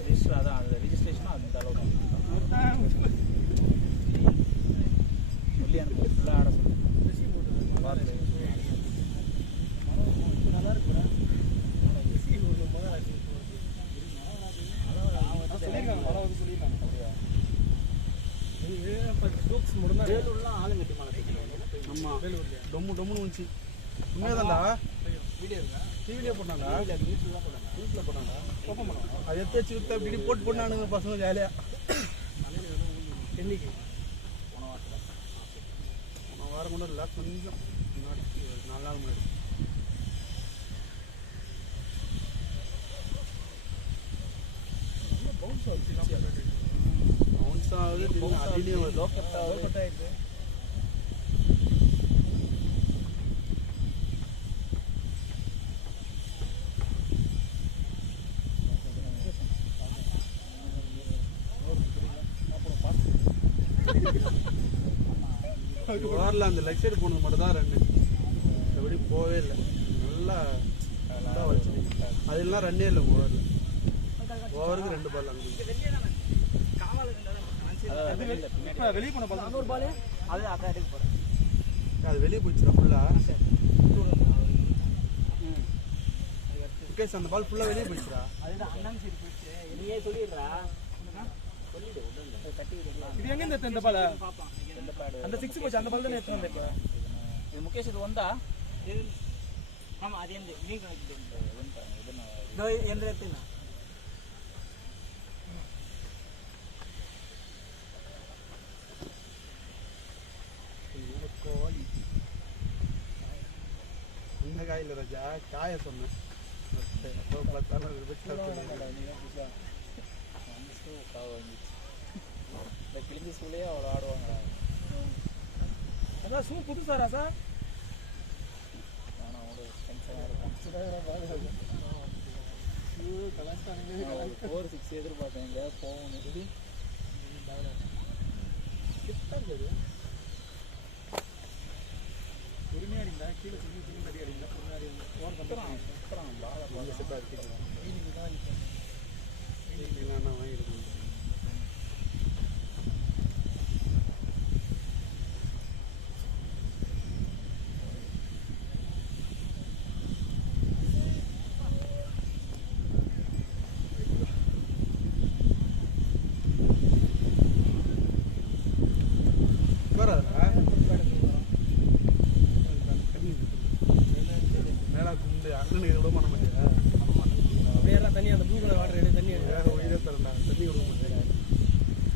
Register அதான் அது ரெஜிஸ்ட்ரேஷனும் அந்த அளவு தான் சொல்லி அந்த ஃபுல்லாக ஆட சொல்லி நல்லா இருக்கு டொம்முன்னு வந்துச்சு உண்மையாதான்டா டிவிலே போட்டாங்க வீட்டில் போட்டாங்க அதை எடுத்து வச்சு விட்டு அப்படி போட்டு போட்டானுங்க பசங்க ஜாலியாக என்னைக்கு போன வாரம் கூட இல்லை கொஞ்சம் முன்னாடி 4 நாள் முன்னாடி பவுன்ஸ் ஆகுது அடியிலையும் லோக்கட்டாயிடுது ஓவரில் அந்த லெக் சைடு போனது மட்டும் தான் ரன்னு எப்படி போகவே இல்லை நல்லா வச்சு அதெல்லாம் ரன்னே இல்லை ஓவரில் ஓவருக்கு 2 பால் வெளியே போன பால் இன்னொரு பால் அது வெளியே போயிடுச்சு ஃபுல்லாக முகேஷ் அந்த பால் ஃபுல்லாக வெளியே போயிடுச்சுடா அதுதான் அண்ணன் சரி போயிடுச்சு நீயே சொல்லிடுறா இது எங்க இந்த பால் அந்த 6 போச்சு அந்த பால் தானே எடுத்து வந்தேன் இப்போ இது முகேஷ் இது வந்தா ஆமா அது எந்த நீங்க எந்த எடுத்துனா கோழி இந்த காயில ராஜா காய சொன்னேன் இந்த கிழிஞ்ச ஸ்கூல்லே அவ்வளோ ஆடுவாங்க அதான் ஷூ புதுசா ராசா ஆனால் அவ்வளோ எக்ஸ்பென்சிவாக இருக்கும் 4-6 எதிர்பார்த்தேன் எங்கே போகணும் இது பொறுமையாக அடிங்களா கீழே சின்ன அடி அடிங்களா பொறுமையாக அடிங்களா ஓவர் பண்ணுறான் செட்டாக இருக்கீங்களா மீனிங் தான் நான் வாங்கியிருக்கேன் தண்ணி அந்த ப்ளூ கலர் வாட்டர் தண்ணி வேற உயிரே தரண்டா தண்ணி கொடுக்க மாட்டேன்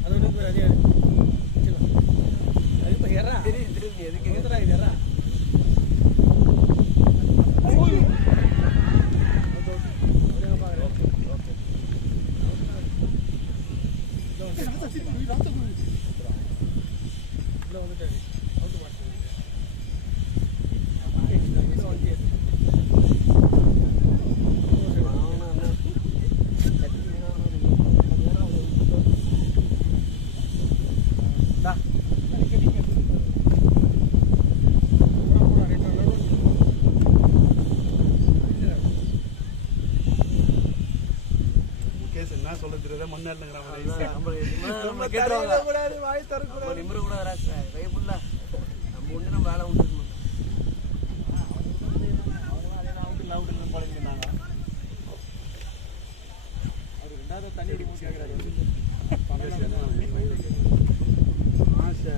அது ஒன்று அதே அது இப்போ எறா தெரியும் எதுக்கு எதுரா இது எறா வந்துட்டாரு அவுட்டு மாட்டேன் என்ன சொல்ல தெரியாத மண்ணாடுங்கிறாங்க வாய் தரக்கூடாது நிமிர கூட கைப்புள்ள நம்ம ஒன்று நம்ம வேலை உண்டு போனாங்க அவர் 2வது தண்ணி அடி மூச்சு கேட்கிறாரு ஆசை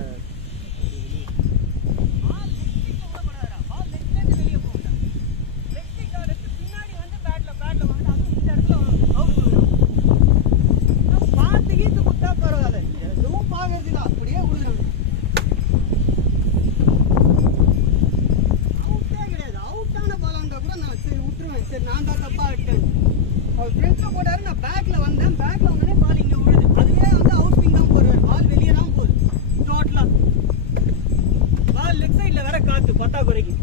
நான் தான் தப்பா விட்டேன் அவர் ஃப்ரெண்ட்ஸில் போட்டாரு நான் பேக்கில் வந்தேன் பேக்கில் வந்தோடனே பால் இங்கே விழுது அதுவே வந்து அவுட் ஸ்விங் தான் போடுவார் பால் வெளியே தான் போகுது டோட்டலாக பால் லெக் சைடில் வேற காற்று பத்தாக்குறைக்கு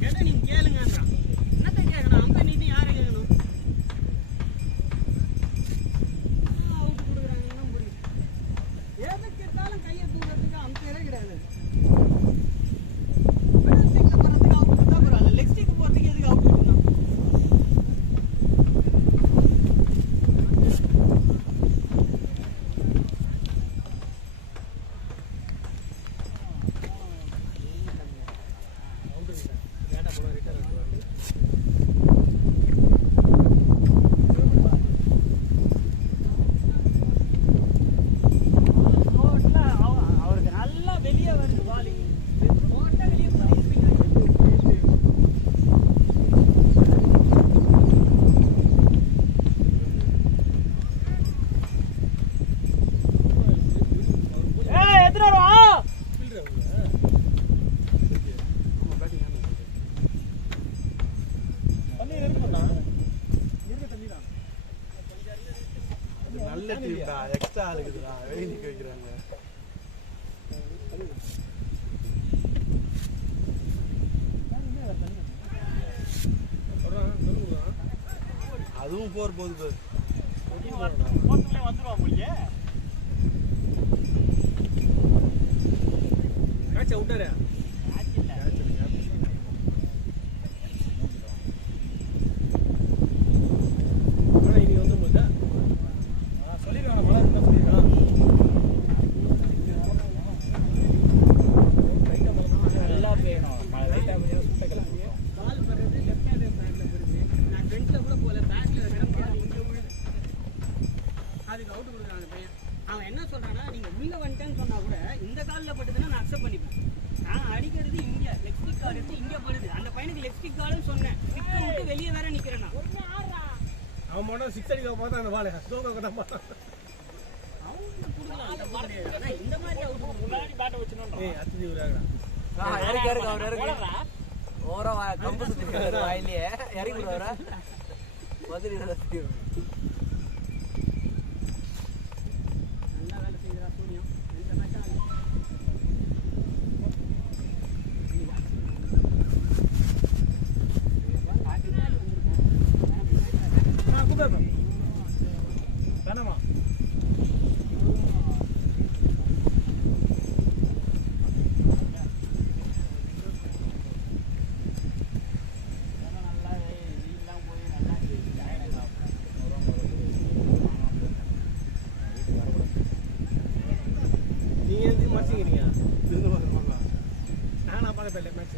கேட்டால் நீங்கள் கேளுங்கன்றா என்னத்தை கேட்கணும் அந்த நீதி யாரை கேட்கணும் அவுட் கொடுக்குறாங்கன்னா புரியும் எதுக்கு இருந்தாலும் கிடையாது. மிடில் ஸ்டிக்ல போறதுக்கு அவுட் கொடுத்தா பரவாயில்ல, லெக் ஸ்டிக் போறதுக்கு எதுக்கு அவுட் கொடுக்கணும்? அவருக்கு நல்லா வெளியே வருது பால், போட்டா வெளியே போய் நல்ல டீம்டா, எக்ஸ்ட்ரா இருக்குதுடா, வெளிய நிக்க வைக்கிறாங்க. அதுவும் போர் போகுது வந்துருவான் போலியே. மேட்ச் அவுட்டாரே அதுக்கு அவுட் கொடுக்குறாங்க பையன். அவன் என்ன சொல்றான்னா, நீங்க உள்ள வந்துட்டேன்னு சொன்னா கூட இந்த காலில் பட்டுதுன்னா நான் அக்செப்ட் பண்ணிப்பேன். நான் அடிக்கிறது இங்க லெக் ஸ்டிக் கால் எடுத்து இங்க படுது. அந்த பையனுக்கு லெக் ஸ்டிக் கால்னு சொன்னேன், ஸ்டிக்கை விட்டு வெளியே வேற நிக்கிறேன் நான். அவன் மட்டும் 6 அடிக்க பார்த்தா அந்த பால் ஸ்லோகா கட்ட மாட்டான். அவனுக்கு கொடுக்கலாம், தப்பு கிடையாது. ஆனா இந்த மாதிரி அவுட் முன்னாடி பேட் வச்சணும். ஏய் அத்தி விளையாடுறா. ஓரா கம்பு சுத்திட்டு வாயிலே இறங்கி விடுவாரா மதுரை நல்லா வேலை செய்கிறா சூனியம். இந்த மேட்சா வேணாமா நீங்க எதுக்கு மறைச்சிக்கிறீங்க? நானா பார்க்க இல்லை மேட்ச்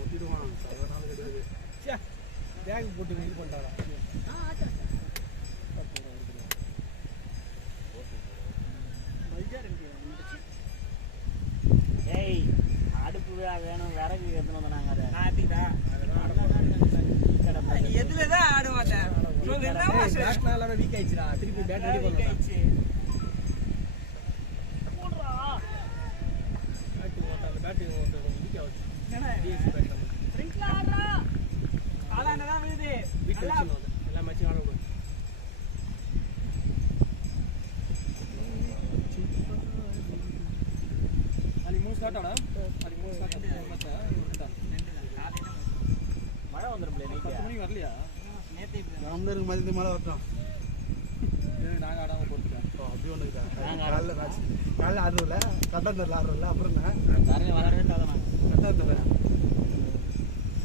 ஊத்திடுவான் சாதாரண கிடையாது. சே பேக் போட்டு இது பண்ணிட்டாரா? ஏய் அடுப்பு வேணும், விறகு எடுத்துன்னு வந்தோம் நாங்க. அதை எதுலதான் ஆட மாட்டேன் பேட்னால வீக் ஆயிடுச்சுடா, திருப்பி பேட் ரெடி பண்ணலாம். பேட்டிங் ஓட்ட வீக் ஆகுது. டிஎஸ்சி பேட் ஃப்ரண்ட்ல ஆடுறா, காலானதான் விழுது. வீட்ல வச்சுனோம் எல்லா மேட்சும் ஆட கூடாது. அது மூணு ஸ்டார்ட் ஆடா, அது மூணு ஸ்டார்ட் ஆடா. மழை வந்துரும்ல நைட். 10 மணிக்கு வரலையா? நேத்து ராம்தருக்கு மதியத்து மேலே வரட்டும். நாங்கள் ஆடாமல் போட்டுட்டேன். அப்படி ஒன்று இருக்கா? காலைல மேட்ச் காலைல ஆடுறோம்ல, கட்டாந்தரில் ஆடுறோம்ல, அப்புறம் என்ன காலையில் வளரவே இல்லாதான் கட்டாந்தரில்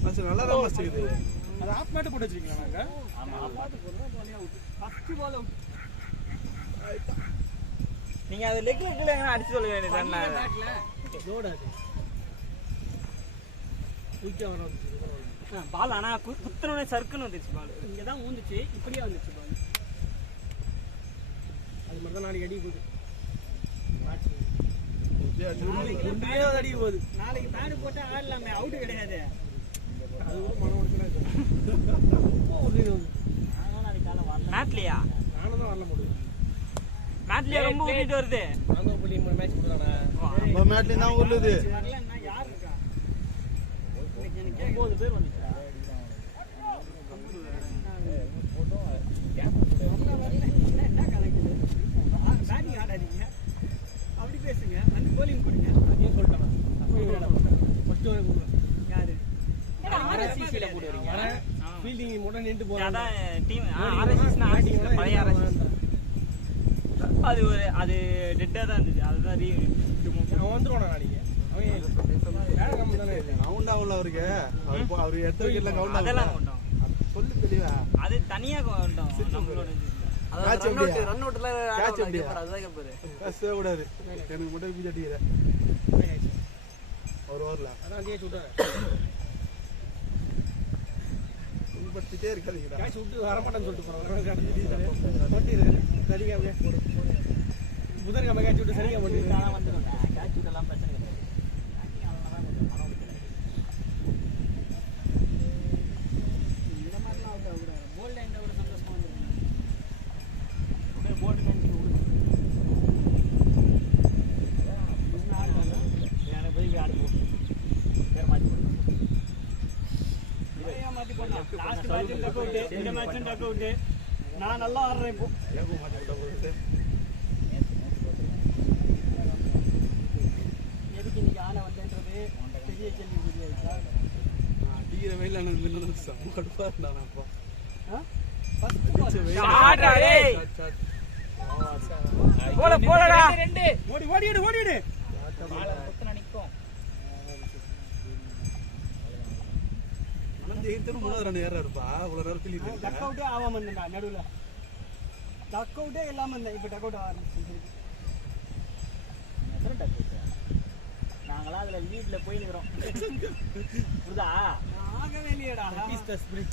மேட்ச் நல்லா தான் மேட்ச் இருக்குது. அது ஆஃப் மேட்டு போட்டு வச்சுருக்கீங்களா நாங்கள்? ஆமாம், ஃபஸ்ட்டு பால் அவுட். நீங்கள் அது லெக்ல கீழே எங்கன்னா அடிச்சு சொல்ல வேண்டியது லோடாது குயிக்காக வர வந்துச்சு பால். ஆனால் குத்துனோடனே சர்க்குன்னு வந்துச்சு பால். இங்கே தான் ஊந்துச்சு, இப்படியே வந்துச்சு பால். அது மாதிரி தான் நாளைக்கு அடிக்க போகுது மேட்ச். அடிக்க போகுது. நாளைக்கு பேடு போட்டால் ஆடலாமே, அவுட்டு கிடையாது. அது கூட மன உடச்சலாக மேட்லியா நானும் தான் வரல முடியும். மேட்லியா ரொம்ப ஊறிட்டு வருது. நாங்கள் போய் மேட்ச் கொடுத்தானே மேட்லி தான் உள்ளது. வரலன்னா யார் இருக்கா? 9 பேர் வந்துச்சு. என்ன கணக்கு? பேட்டிங் ஆடாதீங்க, அப்படி பேசுங்க, வந்து போலிங் போடுங்க. அதையும் சொல்லிட்டேன். ஃபர்ஸ்ட் யாரு ஆர்எஸ்சில போட்டு வரீங்க. ஃபீல்டிங் மட்டும் நின்று போறாங்க. அதான் டீம் ஆர்எஸ்சிஸ்னா ஆர்எஸ்சிஸ்ல பழைய ஆர்எஸ்சிஸ். அது டெட்டா தான் இருந்துச்சு. அதுதான் அவன் வந்துருவானா நாளைக்கு? அவன் கம்மி தானே இல்லை. கவுண்டா உள்ள அவருக்கு அவரு எடுத்த விக்கெட்ல கவுண்டா அதெல்லாம் கொண்டோம். சொல்லு தெளிவா. அது தனியா கொண்டோம். நம்மளோட இது இல்ல. ரன் அவுட்ல அதுதான் கேப்பாரு. பேசவே கூடாது. எனக்கு மட்டும் வீடு அடிக்கிற ஒரு ஓவர்ல அதான் கேட்ச் விட்டாரு. படுத்திட்டே இருக்காதீங்கடா. கேட்ச் விட்டு வரமாட்டேன்னு சொல்லிட்டு போறாங்க. சரிங்க அப்படியே புதன்கிழமை கேட்ச் விட்டு சரிங்க போட்டு தானா வந்துரும். கேட்ச் விடலாம் பிரச்சனை கிடையாது. இந்த மாதிரிலாம் அவுட் ஆகக்கூடாது. போல்ட் லைன்ல கூட சந்தோஷமா வந்துரும். போல்ட் மேன்ஸ் எனக்கு போய் ஆடு போ. பேர் மாத்தி போடலாம். மாத்தி போடலாம். Last match duck out. இந்த மேட்ச் டக் அவுட். நான் நல்லா ஆடுறேன் இப்போ. ஏகோ மாத்திட்ட போகுது. எதுக்கு இன்னைக்கு ஆன வந்தேன்றது பெரிய கேள்வி புரியாது. அடிக்கிற வெயில எனக்கு நின்னு செம்ம கடுப்பா இருந்தான் அப்போ. ஃபர்ஸ்ட் பால் ஷாட் டேய். போடா. ஓடிடு. பால் குத்துன நிக்கும். மனம் ஜெயித்தன மூணாவது ரன் ஏறா இருப்பா. இவ்வளவு நேரம் கிளி டக் அவுட்டே ஆகாம இருந்தா நடுவுல. டக் அவுட்டே இல்லாம இருந்தா இப்ப டக் அவுட் ஆரம்பிச்சிருக்கு. எத்தனை டக் அவுட்? நாங்களா அதுல லீட்ல போய் நிக்கிறோம். புரியுதா? ஆகவே இல்லையடா. That is the spirit.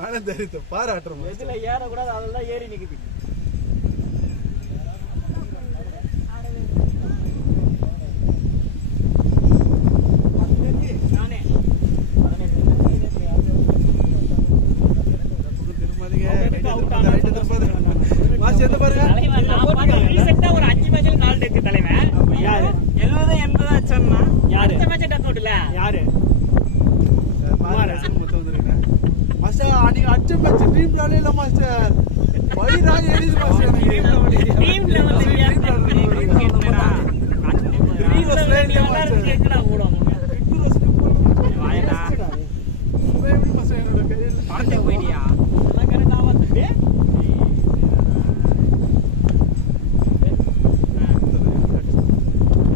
மனம் தைரியத்தை பாராட்டுறோம். எதுல ஏற கூடாது அதெல்லாம் ஏறி நிக்குது. நானே மாசி எந்த பாருங்க ஒரு 5 மேட்ச்ல 4 டெக் தலைவன். யாரு 70 80 அச்சன்னா யாரு? அடுத்த மேட்ச் டக் அவுட்ல யாரு? மொத்தம் வந்துருக்கேன் மாஸ்டர். அன்னைக்கு அச்ச மேட்ச் ட்ரீம் லாலே இல்ல மாஸ்டர். வயிறாக எரியுது மாஸ்டர். டீம்ல வந்து கேக்குறா. டீம்ல எல்லாரும் கேக்குறா ஓடுவாங்க. வாயடா. எப்படி மாஸ்டர் என்னோட கரியர்ல பறந்து போயிடியா? எல்லாம் கரெக்ட்டா வந்து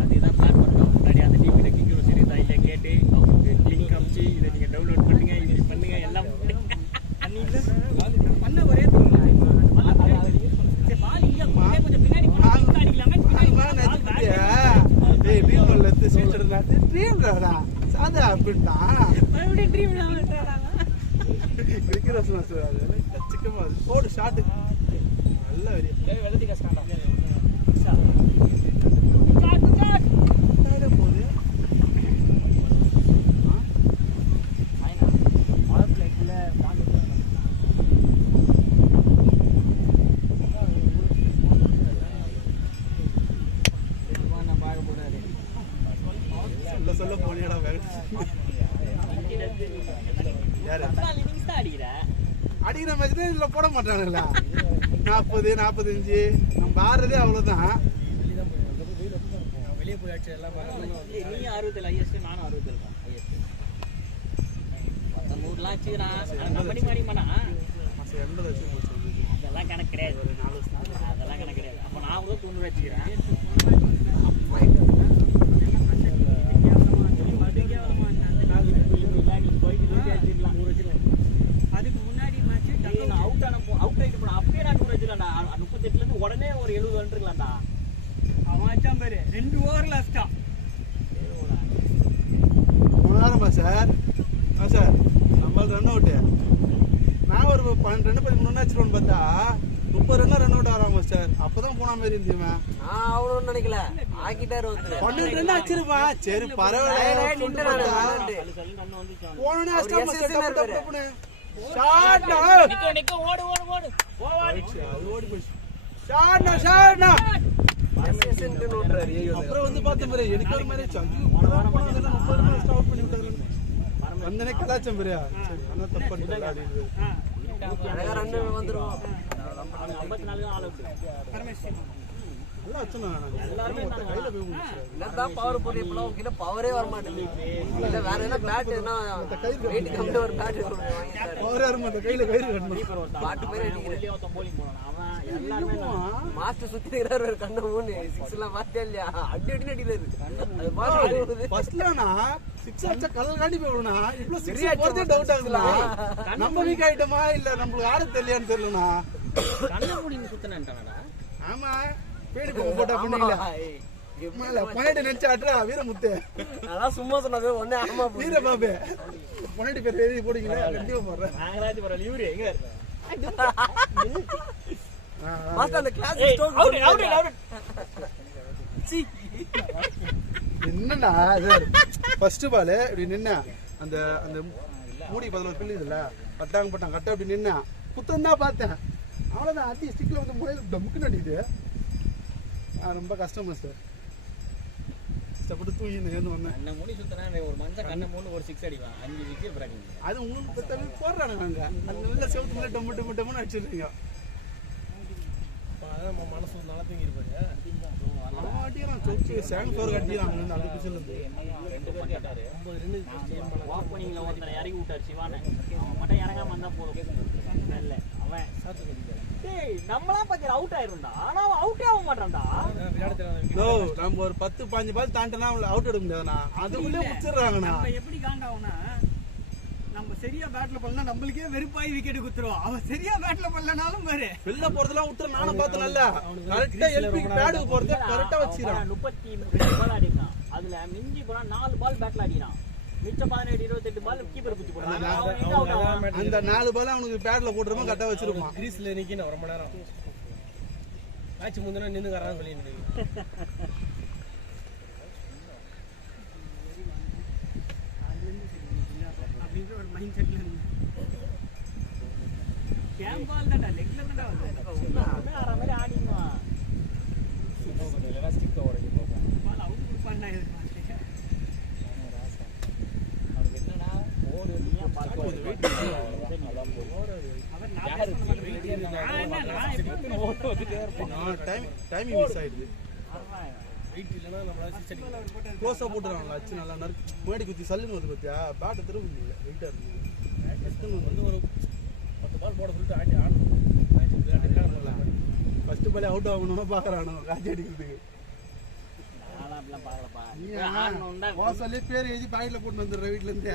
அதுதான் பிளான் பண்ணோம். முன்னாடி அந்த டீம் கிட்ட கிங்கிரோ சரிதா இல்ல கேட்டு அவங்க லிங்க் அனுப்பிச்சு இதை நீங்க டவுன்லோட் பண்ணுங்க, இது பண்ணுங்க, எல்லாம் பண்ண ஒரே பால் இங்க கொஞ்சம் பின்னாடி அடிக்கலாமே. சாதா அப்படின்ட்டா மறுபடியும் ட்ரீம்ல போடு ஷாட் நல்ல வெறி. வெள்ளத்தி கஷ்டம் போகுது. சொல்ல போனியடா யாரு அடிக்கிற மேட்ச் தான் இதுல போட மாட்டாங்கல்ல. 40 45 நம்ம ஆடுறதே அவ்வளவுதான். வெளியே போயாச்சு எல்லாம் நீ 60 ஹையஸ்ட், நானும் 60 தான் ஹையஸ்ட். 100லாம் வச்சுக்கிறான் கம்பெனி மாதிரி பண்ணா 80 லட்சம் போச்சு. அதெல்லாம் கணக்கு கிடையாது. அதெல்லாம் கணக்கு கிடையாது. அப்போ நான் கூட 90 வச்சுக்கிறேன். அதுக்கு முன்னாடி மேட்ச் அவுட் ஆயிட்டு போனா அப்படியே நான் 100 வச்சுக்கலாம்டா. 38ல இருந்து உடனே ஒரு 70 வந்துருக்கலாம்டா. அவன் வச்சான் பாரு 2 ஓவர் லாஸ்டா. ஆரம்பா சார். சார் நம்ம ரன் அவுட்டு நான் ஒரு 12 ரன் 13 வச்சிருவோன்னு பார்த்தா 30 ரன் அவுட் ஆறாம சார். அப்பதான் போன மாதிரி இருந்துவேன். நான் அவ்வளவு நினைக்கல. ஆக்கிட்டாரு வந்து 12 ரன் அடிச்சிருப்பா. சரி பரவாயில்ல. போனே அஷ்டம் சார். தப்பு ஷாட் நிக்கோ ஓடு ஓடு அது ஓடி போச்சு. ஷாட் அப்புறம் வந்து பார்த்தேன் பாரு எனக்கு ஒரு மாதிரி ஸ்டார்ட் பண்ணி விட்டாரு. வந்தனே கலாச்சம் பாரு. சரி அண்ணா தப்பு பண்ணிட்டாரு அப்படின்னு அழகா ரன் வந்துரும். 54 ஆல் அவுட். நல்லா அச்சனா எல்லாரும் கையில போய் முடிச்சாரு. இல்லதான் பவர் போறீங்க. இப்பலாம் உங்க கிட்ட பவரே வர மாட்டேங்குது. இல்ல வேற என்ன பேட் என்ன வெயிட் கம்மியா ஒரு பேட் வாங்கிட்டாரு. பவர் யாரும் அந்த கையில கயிறு கட்டணும். பாட்டு பேர் அடிக்கிறேன். போலிங் போறான் அவன் மாஸ்டர் சுத்தி இருக்கிறாரு ஒரு கண்ணை மூணு 6 எல்லாம் பார்த்தே இல்லையா அடி அடி அடிக்கிறாரு அது பாத்து ஃபர்ஸ்ட்லனா 6 அடிச்சா கல்லு காண்டி போடுனா இவ்ளோ 6 போறதே டவுட் ஆகுதுனா நம்ம வீக் ஆயிட்டமா இல்ல நமக்கு ஆட தெரியலையான்னு தெரியலனா கண்ண மூடின்னு சுத்தனன்ட்டானடா. ஆமா பேடி போட்டா பண்ணீங்களா இல்ல பொண்ணு நினைச்சாட்றா வீரமுத்து அதான் சும்மா சொன்னது ஒண்ணே ஆமா வீர பாபு பொண்ணு பேர் எழுதி போடுங்களா கண்டிப்பா போடுறேன் நாகராஜ் பரவாயில்ல இவரு எங்க மாஸ்டர் அந்த கிளாஸ் ஸ்டோக் அவுட் என்னடா சார் ஃபர்ஸ்ட் பால் இப்படி நின்னா அந்த அந்த மூடி பதில் பில்லு இதுல பட்டாங்க கட்ட அப்படி நின்னா குத்தம் தான் பார்த்தேன் அவ்வளோதான் அடி ஸ்டிக்ல வந்து முறையில் டமுக்கு நடிக்குது ரொம்ப கஷ்டமா சார் கஷ்டப்பட்டு தூங்கி நேர்ந்து வந்தேன். கண்ண மூடி சுத்தனா ஒரு மனுஷன் கண்ண மூணு ஒரு 6 அடிவான் 5 விக்கெட் பிராக்கிங். அது உங்களுக்கு பத்தாவே போடுறாங்க நாங்க அந்த நல்ல செவத்து மேலே டம்மு டம்மு டம்முன்னு அடிச்சிருக்கீங்க. அதான் மனசு நல்லா தூங்கி இருப்பாங்க. அடிக்கிறான் சொச்சு சேங் ஃபோர் கட்டிக்கிறாங்க அந்த பிச்சில் இருந்து 2 பேர் கேட்டாரு 9 ரன் ஓப்பனிங்ல ஒருத்தனை இறக்கி விட்டார் சிவானே. அவன் மட்டும் இறங்காம வந்தா போதும். இல்ல அவன் சாத்து கடிக்கிறான். டேய் நம்மளா பத்தி அவுட் ஆயிரும்டா. ஆனா அவன் அவுட்டே ஆக மாட்டான்டா. நோ நம்ம ஒரு 10 15 பால் தாண்டனா அவுட் எடுக்க முடியாதுண்ணா. அதுக்குள்ளே முடிச்சிடுறாங்கண்ணா. நம்ம எப்படி காண்டாவும்னா நம்ம சரியா பேட்ல பண்ணா நம்மளுக்கே வெறுப்பாய் விக்கெட் குத்துறோம். அவன் சரியா பேட்ல பண்ணலனாலும் பாரு வெளில போறதெல்லாம் விட்டுற நானும் பார்த்து நல்லா கரெக்டா எல்பி பேடுக்கு போறது கரெக்டா வச்சிரான். 32 பால் அடிக்கிறான். அதுல மிஞ்சி போனா 4 பால் பேட்ல அடிக்கிறான். மிச்ச 17 28 பால் கீப்பர் குத்தி போறான். அந்த 4 பால் அவனுக்கு பேட்ல போட்டுறமா கரெக்டா வச்சிருப்பான். கிரீஸ்ல நிக்கின ஒரு மணி நேரம் மேட்ச் முந்தின நின்னுக்கறான் வெளிய நின்னு அப்படின்ற ஒரு மைண்ட் செட்ல இருந்து கேம் பால் தான்டா லெக்ல தான்டா வந்து அரை மாதிரி ஆடிமா இல்லனா ஸ்டிக் ஓரடி போகும் பால் அவுட் கொடுப்பான்னா எதிர்பார்த்தேன். அவருக்கு என்னன்னா ஓடு நீயா பால் போடு வெயிட் அதான் போடு அவர் டைமிங் மிஸ் ஆயிடுது. வெயிட் இல்லனா நம்மள சிக்ஸ் அடிக்கலாம். க்ளோஸா போட்டுறாங்க அச்சு நல்லா நறுக்கு முன்னாடி குத்தி சல்லுன்னு வந்து பார்த்தியா பேட்டை திரும்ப முடியல வெயிட்டா இருக்கு. வந்து ஒரு 10 பால் போட சொல்லிட்டு ஆடி ஆடணும். மேட்ச் விளையாடுறாங்க. ஃபர்ஸ்ட் பாலே அவுட் ஆகணும்னு பாக்குறானோ காட்சி அடிக்கிறதுக்கு. நான் அப்படிலாம் பார்க்கலப்பா. நீ சொல்லி பேர் எழுதி பாக்கெட்ல போட்டு வந்துடுற வீட்ல இருந்து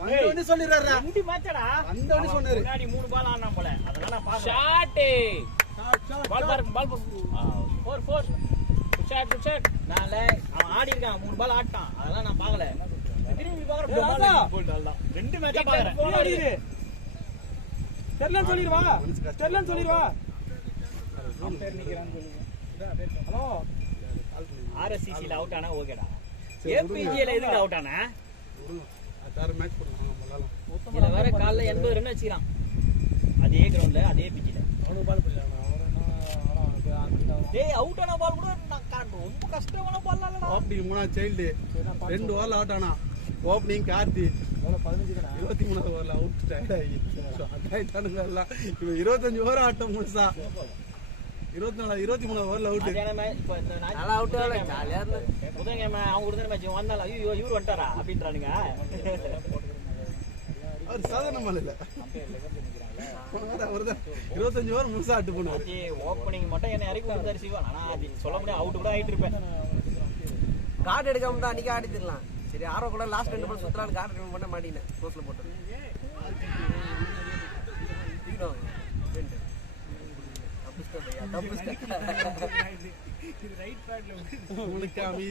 வந்தோன்னு சொல்லிடுறாரா முடி மாச்சடா வந்தோன்னு சொன்னாரு. முன்னாடி 3 பால் ஆடுனா போல அதெல்லாம் நான் பாக்க ஷாட் பால் பால் 4 ஷாட் நால அவன் ஆடி இருக்கான் 3 பால் ஆட்டான் அதெல்லாம் நான் பார்க்கல. திரும்பி பாக்குறேன் போல்ட் அதான் 2 மேட்ச் பாக்குறேன். போன் அடிக்குது தெரியலன்னு சொல்லிடுவா அம்பையர் நிக்கிறான்னு சொல்லுங்க. ஹலோ ஆர்எஸ்சிசில அவுட் ஆனா ஓகேடா. ஏபிஜில எதுக்கு அவுட் ஆனா வேற மேட்ச் போடுவாங்க நம்மளால. இதுல வேற காலைல 80 ரன் வச்சிரான். அதே கிரவுண்ட்ல அதே பிட்ச்ல அவனுக்கு பால் போடலாம். டேய் அவுட் ஆன பால் கூட நான் ரொம்ப கஷ்டமான பால் இல்லடா. ஓப்பனிங் மூணா சைல்டு 2 ஓவர்ல அவுட் ஆனா. ஓப்பனிங் கார்த்தி 23 ஓவர்ல அவுட் டயர்ட் ஆகி அதாயிட்டானுங்க எல்லாம். இவன் 25 ஓவர் ஆட்டம் முழுசா 23 ஓவர்ல அவுட். இப்போ இந்த நல்லா அவுட் ஆகல ஜாலியா இருந்தது. புதன்கிழமை அவங்க கொடுத்த மேட்ச் வந்தால ஐயோ இவர் வந்துட்டாரா அப்படின்றானுங்க. அவர் சாதாரண மால் இல்ல. அவர்தான் 25 ஓவர் முழுசா ஆட்டு போனாரு. ஓப்பனிங் மட்டும் என்ன இறக்கி கொடுத்தாரு சிவன். ஆனா அது சொல்ல முடியாது அவுட் கூட ஆயிட்டு இருப்பேன். கார்டு எடுக்காம தான் அன்னைக்கு ஆடிடலாம். சரி ஆரோ கூட லாஸ்ட் 2 பால் சுத்தலாம் கார்டு எடுக்காம பண்ண மாட்டீங்க க்ளோஸ்ல போட்டு ரைட் பேட்ல உனக்கு அமைதி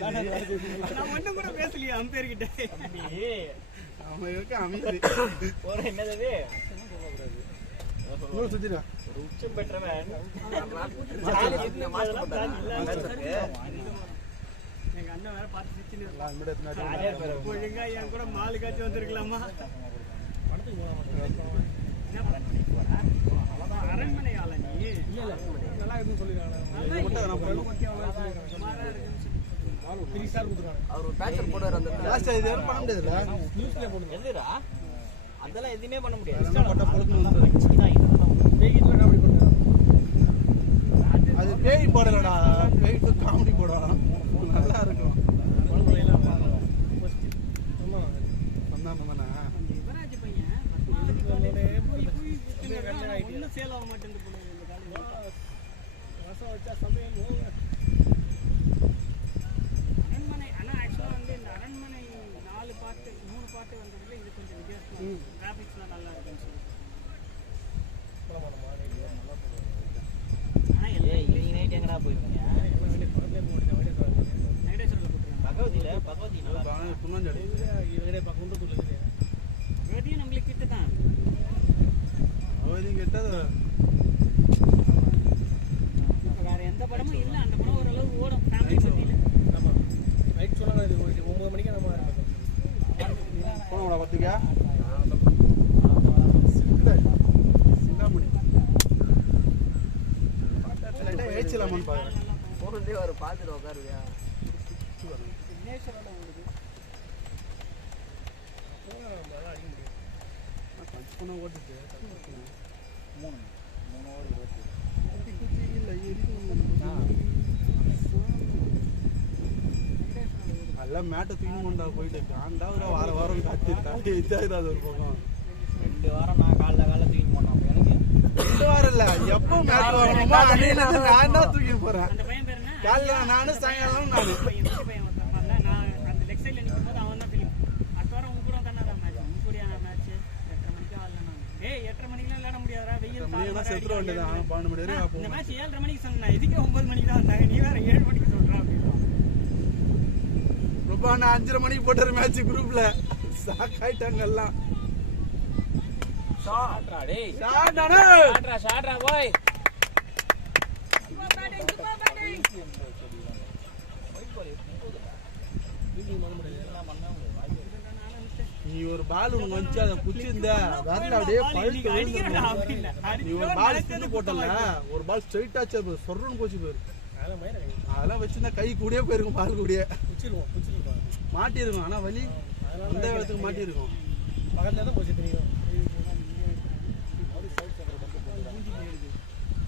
நான் ஒண்ணும் கூட பேசலையே அம்பையர் கிட்ட. அவன் இருக்க அமைதி ஒரு என்னது ஊர் சுத்திடா ஒரு உச்சம் பெற்றவன் எங்க அண்ணன் வேற பார்த்து சிரிச்சுன்னு ஒழுங்கா என் கூட மாலுக்காச்சும் வந்திருக்கலாமா. அரண்மனை ஆள நீ நல்லா இருக்குன்னு சொல்லிருக்காங்க. அவர் பேச்சர் போடுவார் அந்த லாஸ்ட் இது யாரும் பண்ண முடியாதுல்ல. நியூஸ்ல போடுங்க. எதுடா அதெல்லாம் எதுவுமே பண்ண அதெல்லாம் போட்டா பொழுது வந்துரும். முடியாது. பேகிட்ல காமெடி பண்ணுறாங்க. அது பேய் போடலடா பேய்க்கு காமெடி போடலாம் நல்லா இருக்கும். வந்தானே யுவராஜ் பையன் பத்மாவதி போய் சேல் ஆக மாட்டேங்குது. அரண்மனை ஆனா ஆக்சுவலா வந்து இந்த அரண்மனை 4 பார்ட் 3 பார்ட் வந்ததுல இது கொஞ்சம் வித்தியாசமா கிராபிக்ஸ்லாம் நல்லா இருக்குன்னு சொல்லி ஆனா இன்னைக்கு நைட் எங்கடா போயிருக்கீங்க? நைடேஸ்வரில் போட்டுருக்காங்க பகவதி நல்லா இருக்கு. புண்ணாஞ்சாடி பகவதியும் நம்மளுக்கு கிட்ட தான் அவதி கேட்டது இப்போ வேற எந்த படமும் இல்லை அந்த படம் ஓரளவுக்கு ஓடும் ஃபேமிலி பற்றியில் போனோம்டா பார்த்துக்க சிந்தாமணி ஏச்சிலாமான்னு பாரு போனதே ஒரு பார்த்துட்டு உட்காருவியா விக்னேஸ்வரோட ஓடுது ஓட்டுச்சு 3 ஓடி ஓடி. எல்லாம் மேட்டை தூக்கி கொண்டா போயிட்டு காண்டா ஒரு வாரம் காத்திருக்காங்க இதாகுது ஒரு பக்கம் 2 வாரம் நான் காலைல தூக்கி போனேன். அப்ப எனக்கு 2 வாரம் இல்ல எப்போ மேட் வாங்கணுமோ அன்னையில இருந்து நான் தான் தூக்கி போறேன். அந்த பையன் பேர் என்ன காலைல நானும் சாயங்காலம் நானு பையன் ஒருத்தன் நான் அந்த லெக் சைடில் நிற்கும் போது அவன் தான் ஃபிலிம் அடுத்த வாரம் உங்க கூட தானே மேட்ச் உங்க கூட மேட்ச் 8:30 மணிக்கு வரல நான் 8:30 மணிக்கெல்லாம் விளையாட முடியாதா வெயில் மணியெல்லாம் செத்துற வேண்டியதான் 12 மணி வரையும் இந்த மேட்ச் 7:30 மணிக்கு சொன்னேன் இதுக்கே 9 மணிக்கு தான் வந்தாங்க நீ வேற 7 மணிக்கு சொல்றான் அப்படின்னு ரொம்ப நான் 5:30 மணிக்கு போட்டுற மேட்ச் குரூப்ல ஷாக் ஆயிட்டாங்க எல்லாம் ஷாட்ரா டேய். ஷாடானே ஷாட்ரா போய். நீ ஒரு பால் உனக்கு வச்சு அதை குச்சிருந்த வரல அப்படியே பழுத்து விழுந்துரும். நீ ஒரு பால் ஸ்பின் போட்டல ஒரு பால் ஸ்ட்ரைட் ஆச்சு சொர்றன்னு போச்சு போயிரு அதெல்லாம் வச்சிருந்தா கை கூடயே போயிருக்கும் பால் கூடயே மாட்டி இருக்கும் ஆனா வலி அந்த இடத்துக்கு மாட்டி இருக்கும்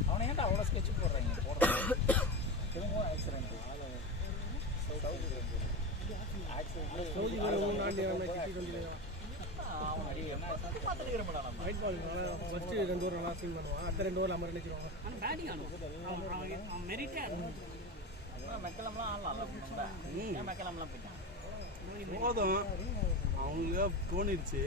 அவனை ஏன்டா அவ்வளோ ஸ்கெட்ச் போடுறாங்க போடுறாங்க திரும்ப ஆக்சிடென்ட் போதும் அவங்களுக்கு தோணிடுச்சு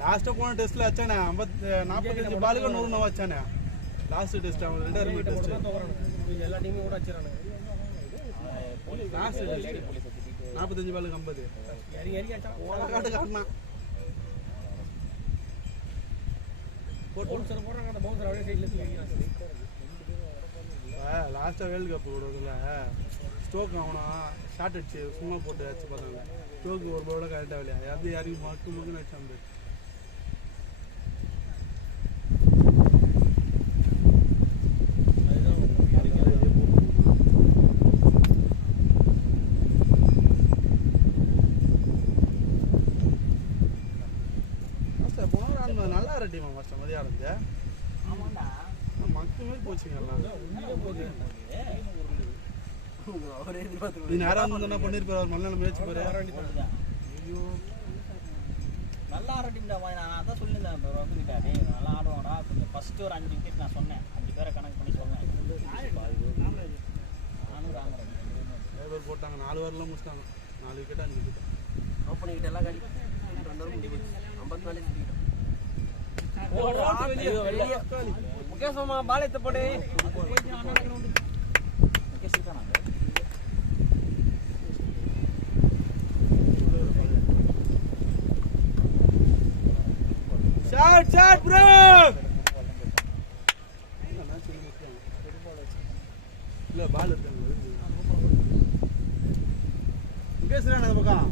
லாஸ்டா போன டெஸ்ட்ல வச்சானே 45 பாலுக்கு 100 வச்சானே லாஸ்ட் டெஸ்ட் அவன் 2 டெஸ்ட் எல்லா டீமும் கூட வச்சிரானே லாஸ்ட் டெஸ்ட் 45 பாலுக்கு 50 எரி எரி அடிச்சான் காட்டு காட்டினான் பவுன்சர் போறாங்க அந்த பவுன்சர் அப்படியே சைடுல தூக்கி லாஸ்டா வேர்ல்டு கப் கொடுக்கல ஸ்டோக் அவனா ஷார்ட் அடிச்சு சும்மா போட்டு அடிச்சு பார்த்தாங்க ஸ்டோக்கு ஒரு பாலோட கரெக்டாக இல்லையா யாரு யாரையும் மக்கு மக்குன்னு அடிச்சாங்க நல்லா ரெட்டிமா மாஸ்டர் மதியம் ஆரம்பிச்ச மக்கு மாதிரி போச்சுங்க எல்லாம் நீ நேரம் வந்து பண்ணிருப்பாரு அவர் மல்ல முயற்சி பாரு ஐயோ நல்லா ஆடுறீங்கடா நான் அதான் சொல்லியிருந்தேன் நல்லா ஆடுவாங்கடா கொஞ்சம் ஃபர்ஸ்ட் ஒரு 5 விக்கெட் நான் சொன்னேன் 5 பேரை கணக்கு பண்ணி சொன்னேன் நானும் ராமராஜ் பேர் போட்டாங்க 4 ஓவர்லாம் முடிச்சிட்டாங்க 4 விக்கெட் 5 விக்கெட் ஓப்பன் கிட்ட எல்லாம் கடி 54 முகேஷ் மாமா பால் எடுத்து போடு ஷாட் ஷாட் ப்ரோ இல்ல பால் இருக்காங்க முகேஷ் ராணா அந்த பக்கம்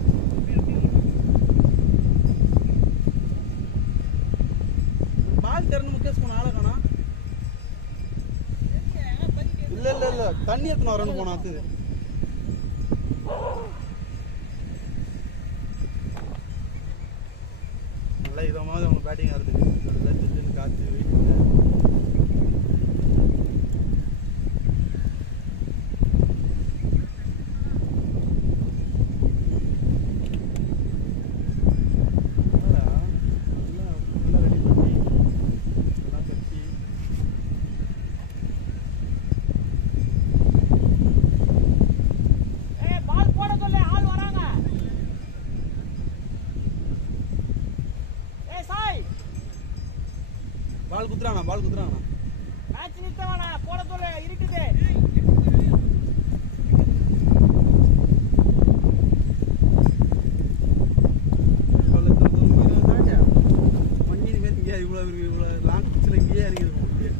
பால் திறந்து முகேஷ் போன ஆளை காணா இல்ல இல்ல இல்ல தண்ணி எடுத்துன்னு வரேன்னு போனாத்து நல்லா இதமாவது அவங்க பேட்டிங் ஆடுறது நல்லா திடீர்னு காத்து வெயிட் பால் குத்துறாங்கண்ணா மேட்ச் நிறுத்தவானா போட சொல்ல இருக்குது இவ்வளோ லாங் பிச்சில் இங்கேயே இறங்கிருக்கோம் அப்படியே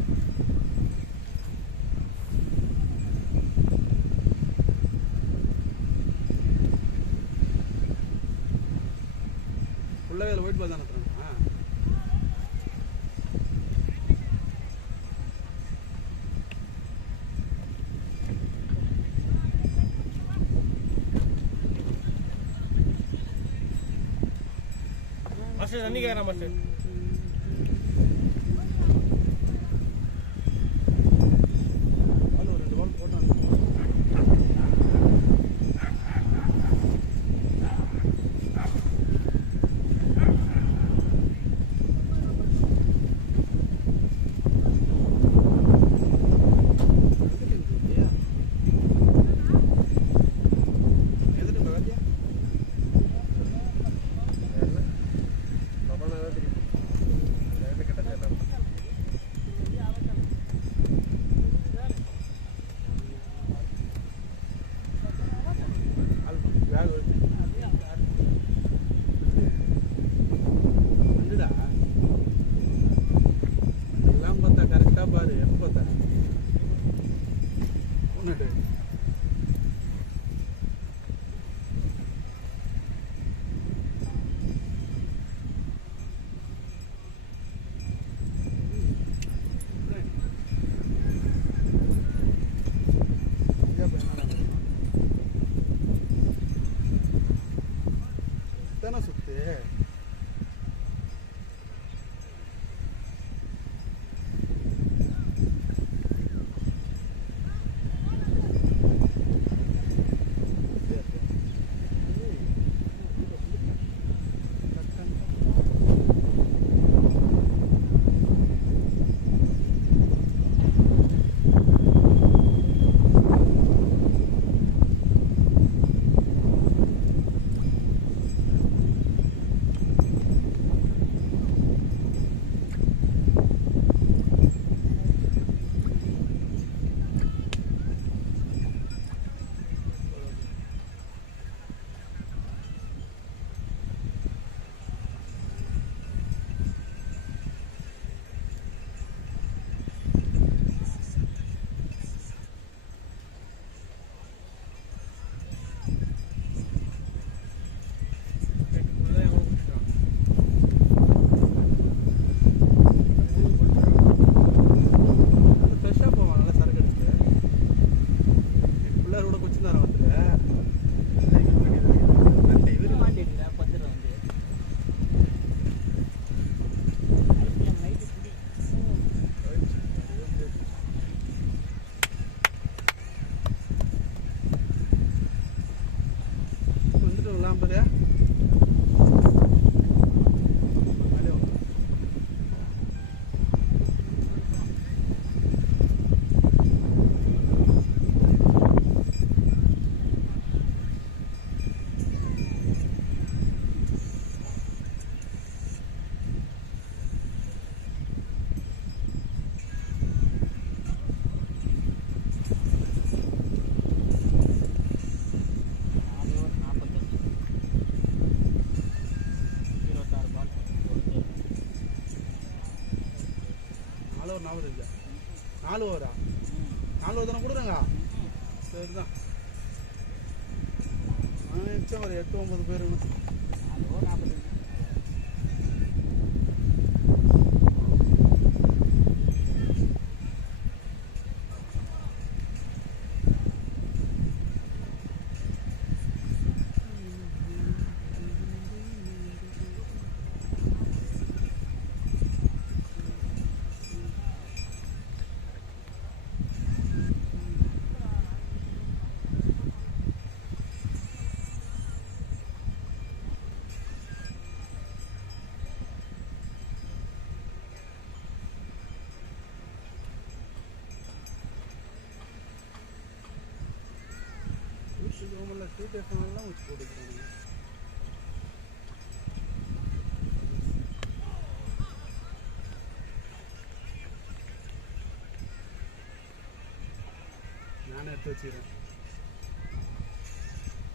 ஃபுல்லாகவே அதில் ஒயிட் பால் தானே மாஸ்டர் தண்ணி கேட்குறேன் மாஸ்டர். ஒரு 2 பால் போட்டாங்க. நாலு ஓவரா 4 ஓவர் தானே கொடுக்குறாங்க சரிதான் நினச்சேன் ஒரு 8-9 பேர் டீட்டெயில்ஸ்லாம் வச்சு போட்டுக்கிறாங்க எடுத்து வச்சுக்கிறேன்.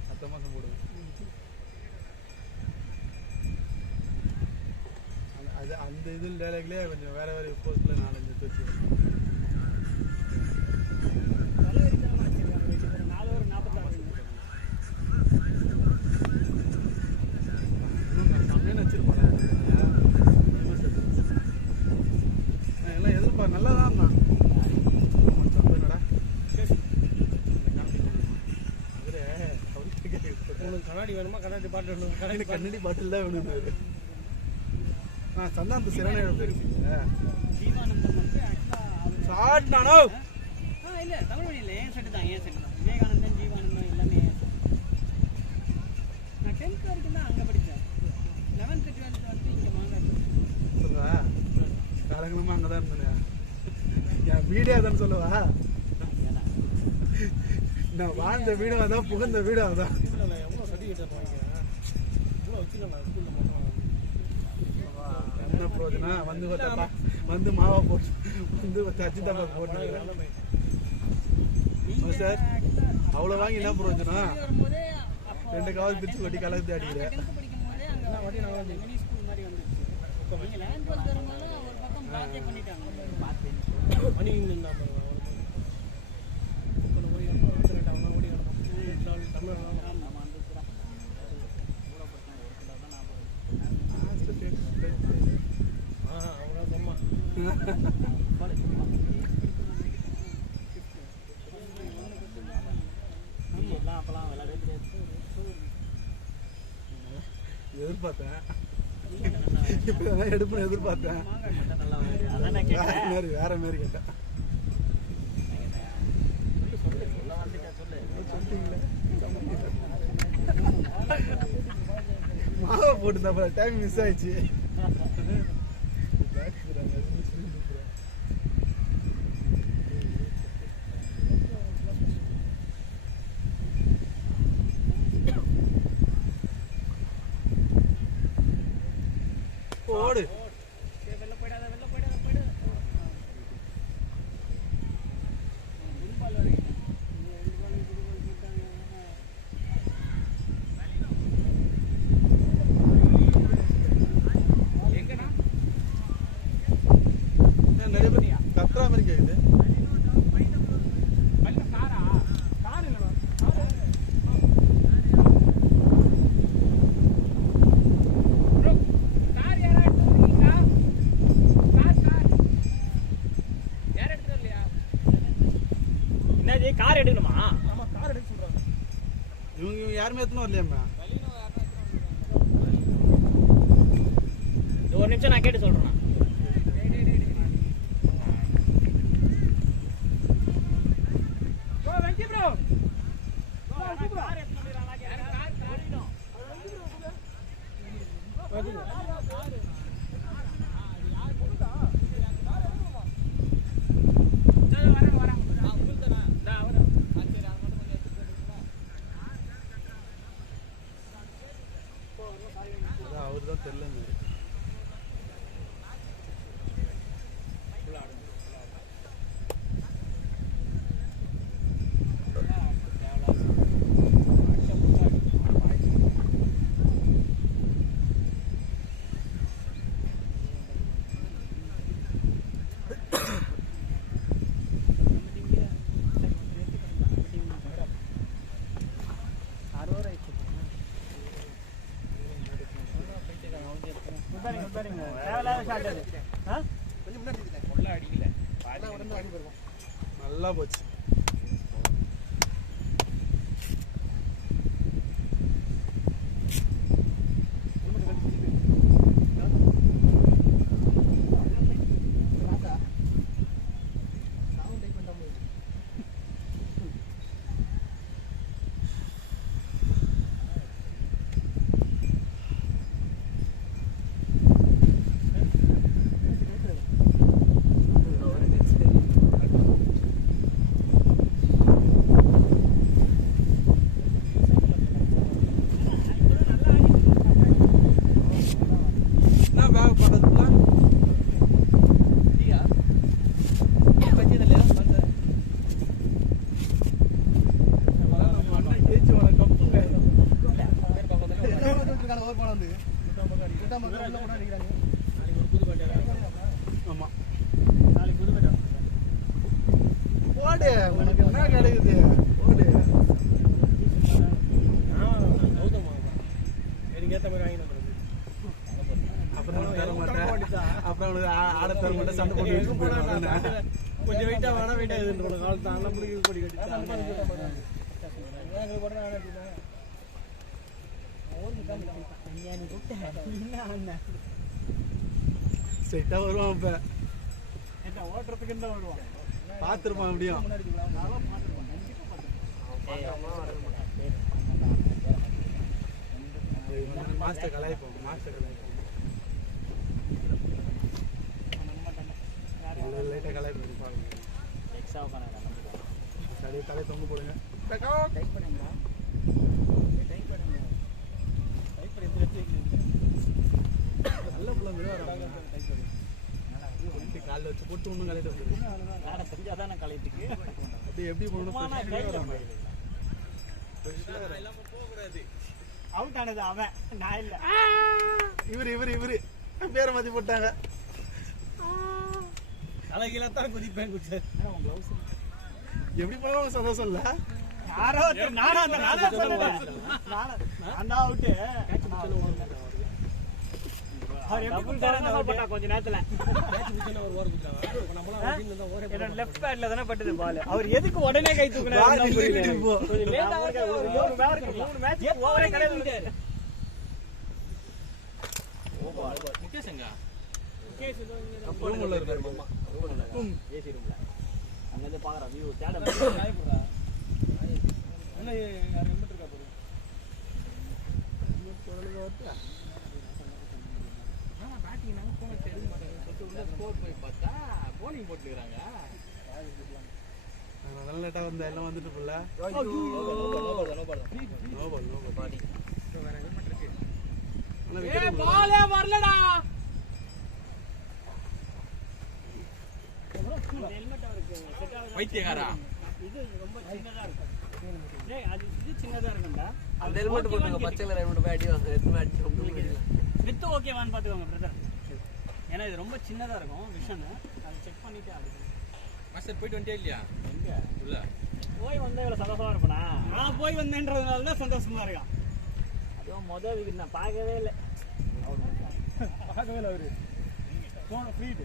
அடுத்த மாதம் போடுவேன். அது அந்த இதில் வேலைகளே கொஞ்சம் வேறு வேறு போஸ்ட்டில் 4-5 எடுத்து வச்சுக்கிறேன். எல்லாம் எதிர்பார்க்க நல்லா தான் இருந்தான். உங்களுக்கு கண்ணாடி வேணுமா? கண்ணாடி பாட்டில் வேணும். கண்ணாடி பாட்டில் தான் வேணும். சந்தானத்து சிறநேரம் போயிருக்கீங்க. ஜீவானந்தம் வந்து ஆக்சுவலாக சாட்னானோ இல்லை தமிழ் இல்லை ஏன் செட்டு தான் விவேகானந்தன் ஜீவானந்தம் எல்லாமே நான் 10th வரைக்கும் தான் அங்கே படித்தேன். 11th 12th வந்து இங்கே மாங்காய் சொல்லுவா காலங்களமா அங்கே தான் இருந்தேன். என் வீடே அதான் சொல்லுவா. நான் வாழ்ந்த வீடு அதான், புகுந்த வீடு அதான். எவ்வளோ சர்டிஃபிகேட் வாங்கிக்கிறேன் இவ்வளோ வச்சுக்கலாம். என்ன பிரயோஜனம்? வந்து மாவா போட்டு வந்து அச்சு தப்பா போட்டு சார் அவ்வளோ வாங்கி என்ன பிரயோஜனம்? 2 காவல் பிரிச்சு கொட்டி கலந்து அடிக்கிறேன். படிக்கும் போதே அங்கே மினி ஸ்கூல் மாதிரி வந்துருச்சு. நீங்கள் 11th 12th வரும்போது ஒரு பக்கம் ப்ராஜெக்ட் பண்ணிட்டாங்க. மணி தமிழ் எதிர்பார்த்தேன். இப்பதான் எடுப்பேன் எதிர்பார்த்தேன். வேற மாதிரி கேட்டேன். மாவை போட்டு டைம் மிஸ் ஆயிடுச்சு. ஓடு நிறைய பேர் கத்துறா மாதிரி கேக்குது. கார் எடுக்கணுமா? ஆமா கார் எடுக்க சொல்றாங்க. இவங்க யாருமே எத்தனும் வரலையாம்மா? ஒரு நிமிஷம் நான் கேட்டு சொல்றேன். அவரு தான் தெரியல. நல்லா போச்சு. ஓடு உனக்கு என்ன கிடைக்குது ஓடு. அப்புறம் தர மாட்டேன், அப்புறம் அவனுக்கு ஆட தர மாட்டேன், சண்டை போட்டு வச்சு போயிடுவான். கொஞ்சம் வெயிட்டா வேணா வெயிட்டா இது கால் தான் நம்மளுக்கு கொடி கட்டி ஸ்ட்ரைட்டா வருவான். இப்ப என்ன ஓட்டுறதுக்கு தான் வருவான். பாத்துருப்பான் அப்படியும். மாஸ்டர் கலாய்ப்போம், மாஸ்டர் கலாய்ப்போம். லைட்டா கலாய்ப்போம் பாருங்க. எக்ஸ்ட்ரா உட்காந்து அப்படியே தலை தொங்க போடுங்க. டைப் பண்ணுங்களா? டைப் பண்ணுங்க. டைப் பண்ணி நல்ல புள்ள மாதிரி காலில் வச்சு போட்டு ஒன்றும் கலையிட்டு வந்துருக்கு. வேலை செஞ்சாதானே கலையத்துக்கு அப்படி எப்படி போகணும்? அவுட் ஆனது அவன், நான் இல்ல. இவரு பேரை மாத்தி போட்டாங்க. தலைகீழத்தான் குதிப்பேன் குச்சி. எப்படி போனாலும் சந்தோஷம் இல்ல. யாரோ நானா அந்த நானா சொன்னேன். நானா அவுட். அவர் எப்படி போட்டா கொஞ்ச நேரத்துல என்னோட லெஃப்ட் பேட்ல தானே பட்டது பால். அவர் எதுக்கு உடனே கை தூக்குனாரு புரியல. கொஞ்சம் லேட்டா மூணு மேட்ச் ஓவரே கிடையாது. முகேஷ்ங்க ரூம்ல இருக்காரு மாமா. ஏசி ரூம்ல அங்க இருந்து பாக்குற வியூ தேட என்ன யார் நின்னுட்டு இருக்கா பாரு. நல்ல லேட்டா வந்த எல்லாம் வந்துட்டு புள்ள. பாலே வரலடா. வைத்தியகாரா இது ரொம்ப சின்னதா இருக்கும். டேய் அது இது சின்னதா இருக்கும்டா. அந்த ஹெல்மெட் போட்டுங்க, பச்சைல ஹெல்மெட் போய் அடி வாங்க, எத்தனை அடிச்சு வித் ஓகேவான்னு பாத்துக்கோங்க பிரதர். ஏன்னா இது ரொம்ப சின்னதா இருக்கும் விஷன். அதை செக் பண்ணிட்டு அது மாஸ்டர் போயிட்டு வந்துட்டே இல்லையா? எங்க உள்ள போய் வந்தா இவ்வளவு சந்தோஷமா இருப்பனா? நான் போய் வந்தேன்றதுனால தான் சந்தோஷமா இருக்கான். அதுவும் முதல் வீடு நான் பார்க்கவே இல்லை. பார்க்கவே இல்லை அவரு. போன ஃப்ரீட்.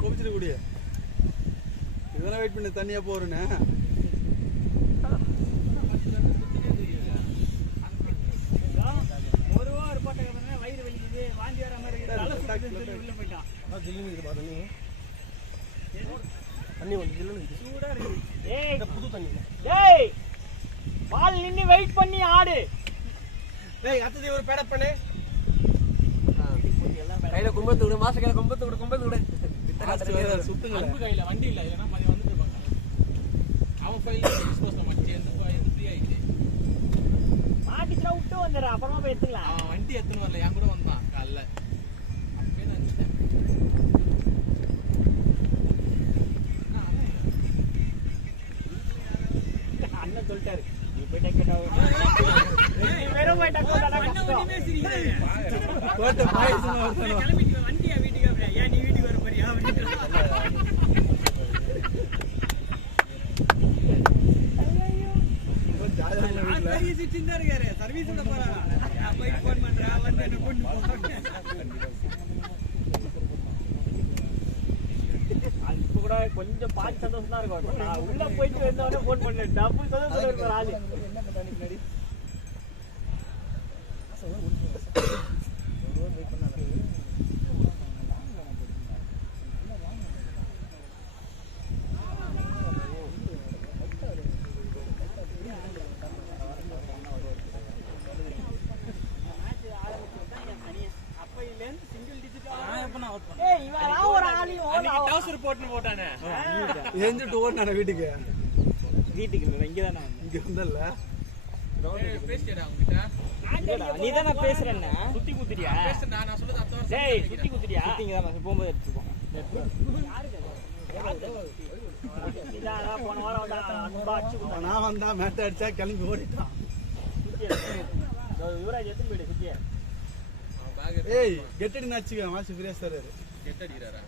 கோபிச்சிட்டு கூடிய இதெல்லாம் வெயிட் பண்ணி தண்ணியா போறேன்னு. ஒரு வாரம் போட்ட வயிறு வலிக்குது, வாந்தி வர மாதிரி உள்ள போயிட்டான். தண்ணி வந்து ஜில்லுன்னு சூடா இருக்கு. இந்த புது தண்ணி. டேய் பால் நின்னு வெயிட் பண்ணி ஆடு. டேய் அத்ததி ஒரு பேட பண்ணு. கையில கும்பத்து விடு, மாச கையில கும்பத்து விடு. சுத்துங்க. அன்பு கையில வண்டி இல்ல, ஏன்னா மதியம் வந்துட்டு இருப்பாங்க. அவன் ஃபைல் டிஸ்போஸ் பண்ணி சேர்ந்து ஃப்ரீ ஆயிடுச்சு. மாட்டிச்சா விட்டு வந்துடுற, அப்புறமா போய் எடுத்துக்கலாம். அவன் வண்டி எத்தனை வரல, என் கூட வந்தான் காலைல. அப்பயே நினைச்சிட்டேன் அண்ணன் சொல்லிட்டாரு நீ போய் டக்கெட் ஆகும். வெறும் போய் டக்கெட் ஆனா கஷ்டம். கிளம்பிட்டு வண்டியா வீட்டுக்கு ஏன் நீ வீட்டுக்கு வர போறியா? சர்வீஸோட போறான். போயிட்டு போன் பண்றேன் வந்து என்ன கொண்டு போறேன். இப்ப கூட கொஞ்சம் பாதி சந்தோஷம் தான் இருக்கும். நான் உள்ள போயிட்டு வந்தவொடனே போன் பண்ணேன். டபுள் சந்தோஷம் இருக்கிற ஆளு. அப்ப ட்ரௌசர் போட்டானே எஞ்சிட்டு ஓடினானே வீட்டுக்கு இங்க தானே இங்க வந்தல்ல பேசிட்டா அவங்கிட்ட நீ தான பேசுறேன்னா சுத்தி குத்துறியா பேசுறேன் நான் சொல்றது அர்த்தம் டேய் சுத்தி குத்துறியா சுத்திங்க தான் போகும்போது எடுத்துப்போம் போன வாரம் வந்தா நான் வந்தா மேட்ட அடிச்சா கிளம்பி ஓடிட்டான். யுவராஜ் எத்தனை போயிடு சுத்திய ஏய் கெட்டடி நாச்சுக்க மாசி ஃப்ரீயா சார் கெட்டடிறாரா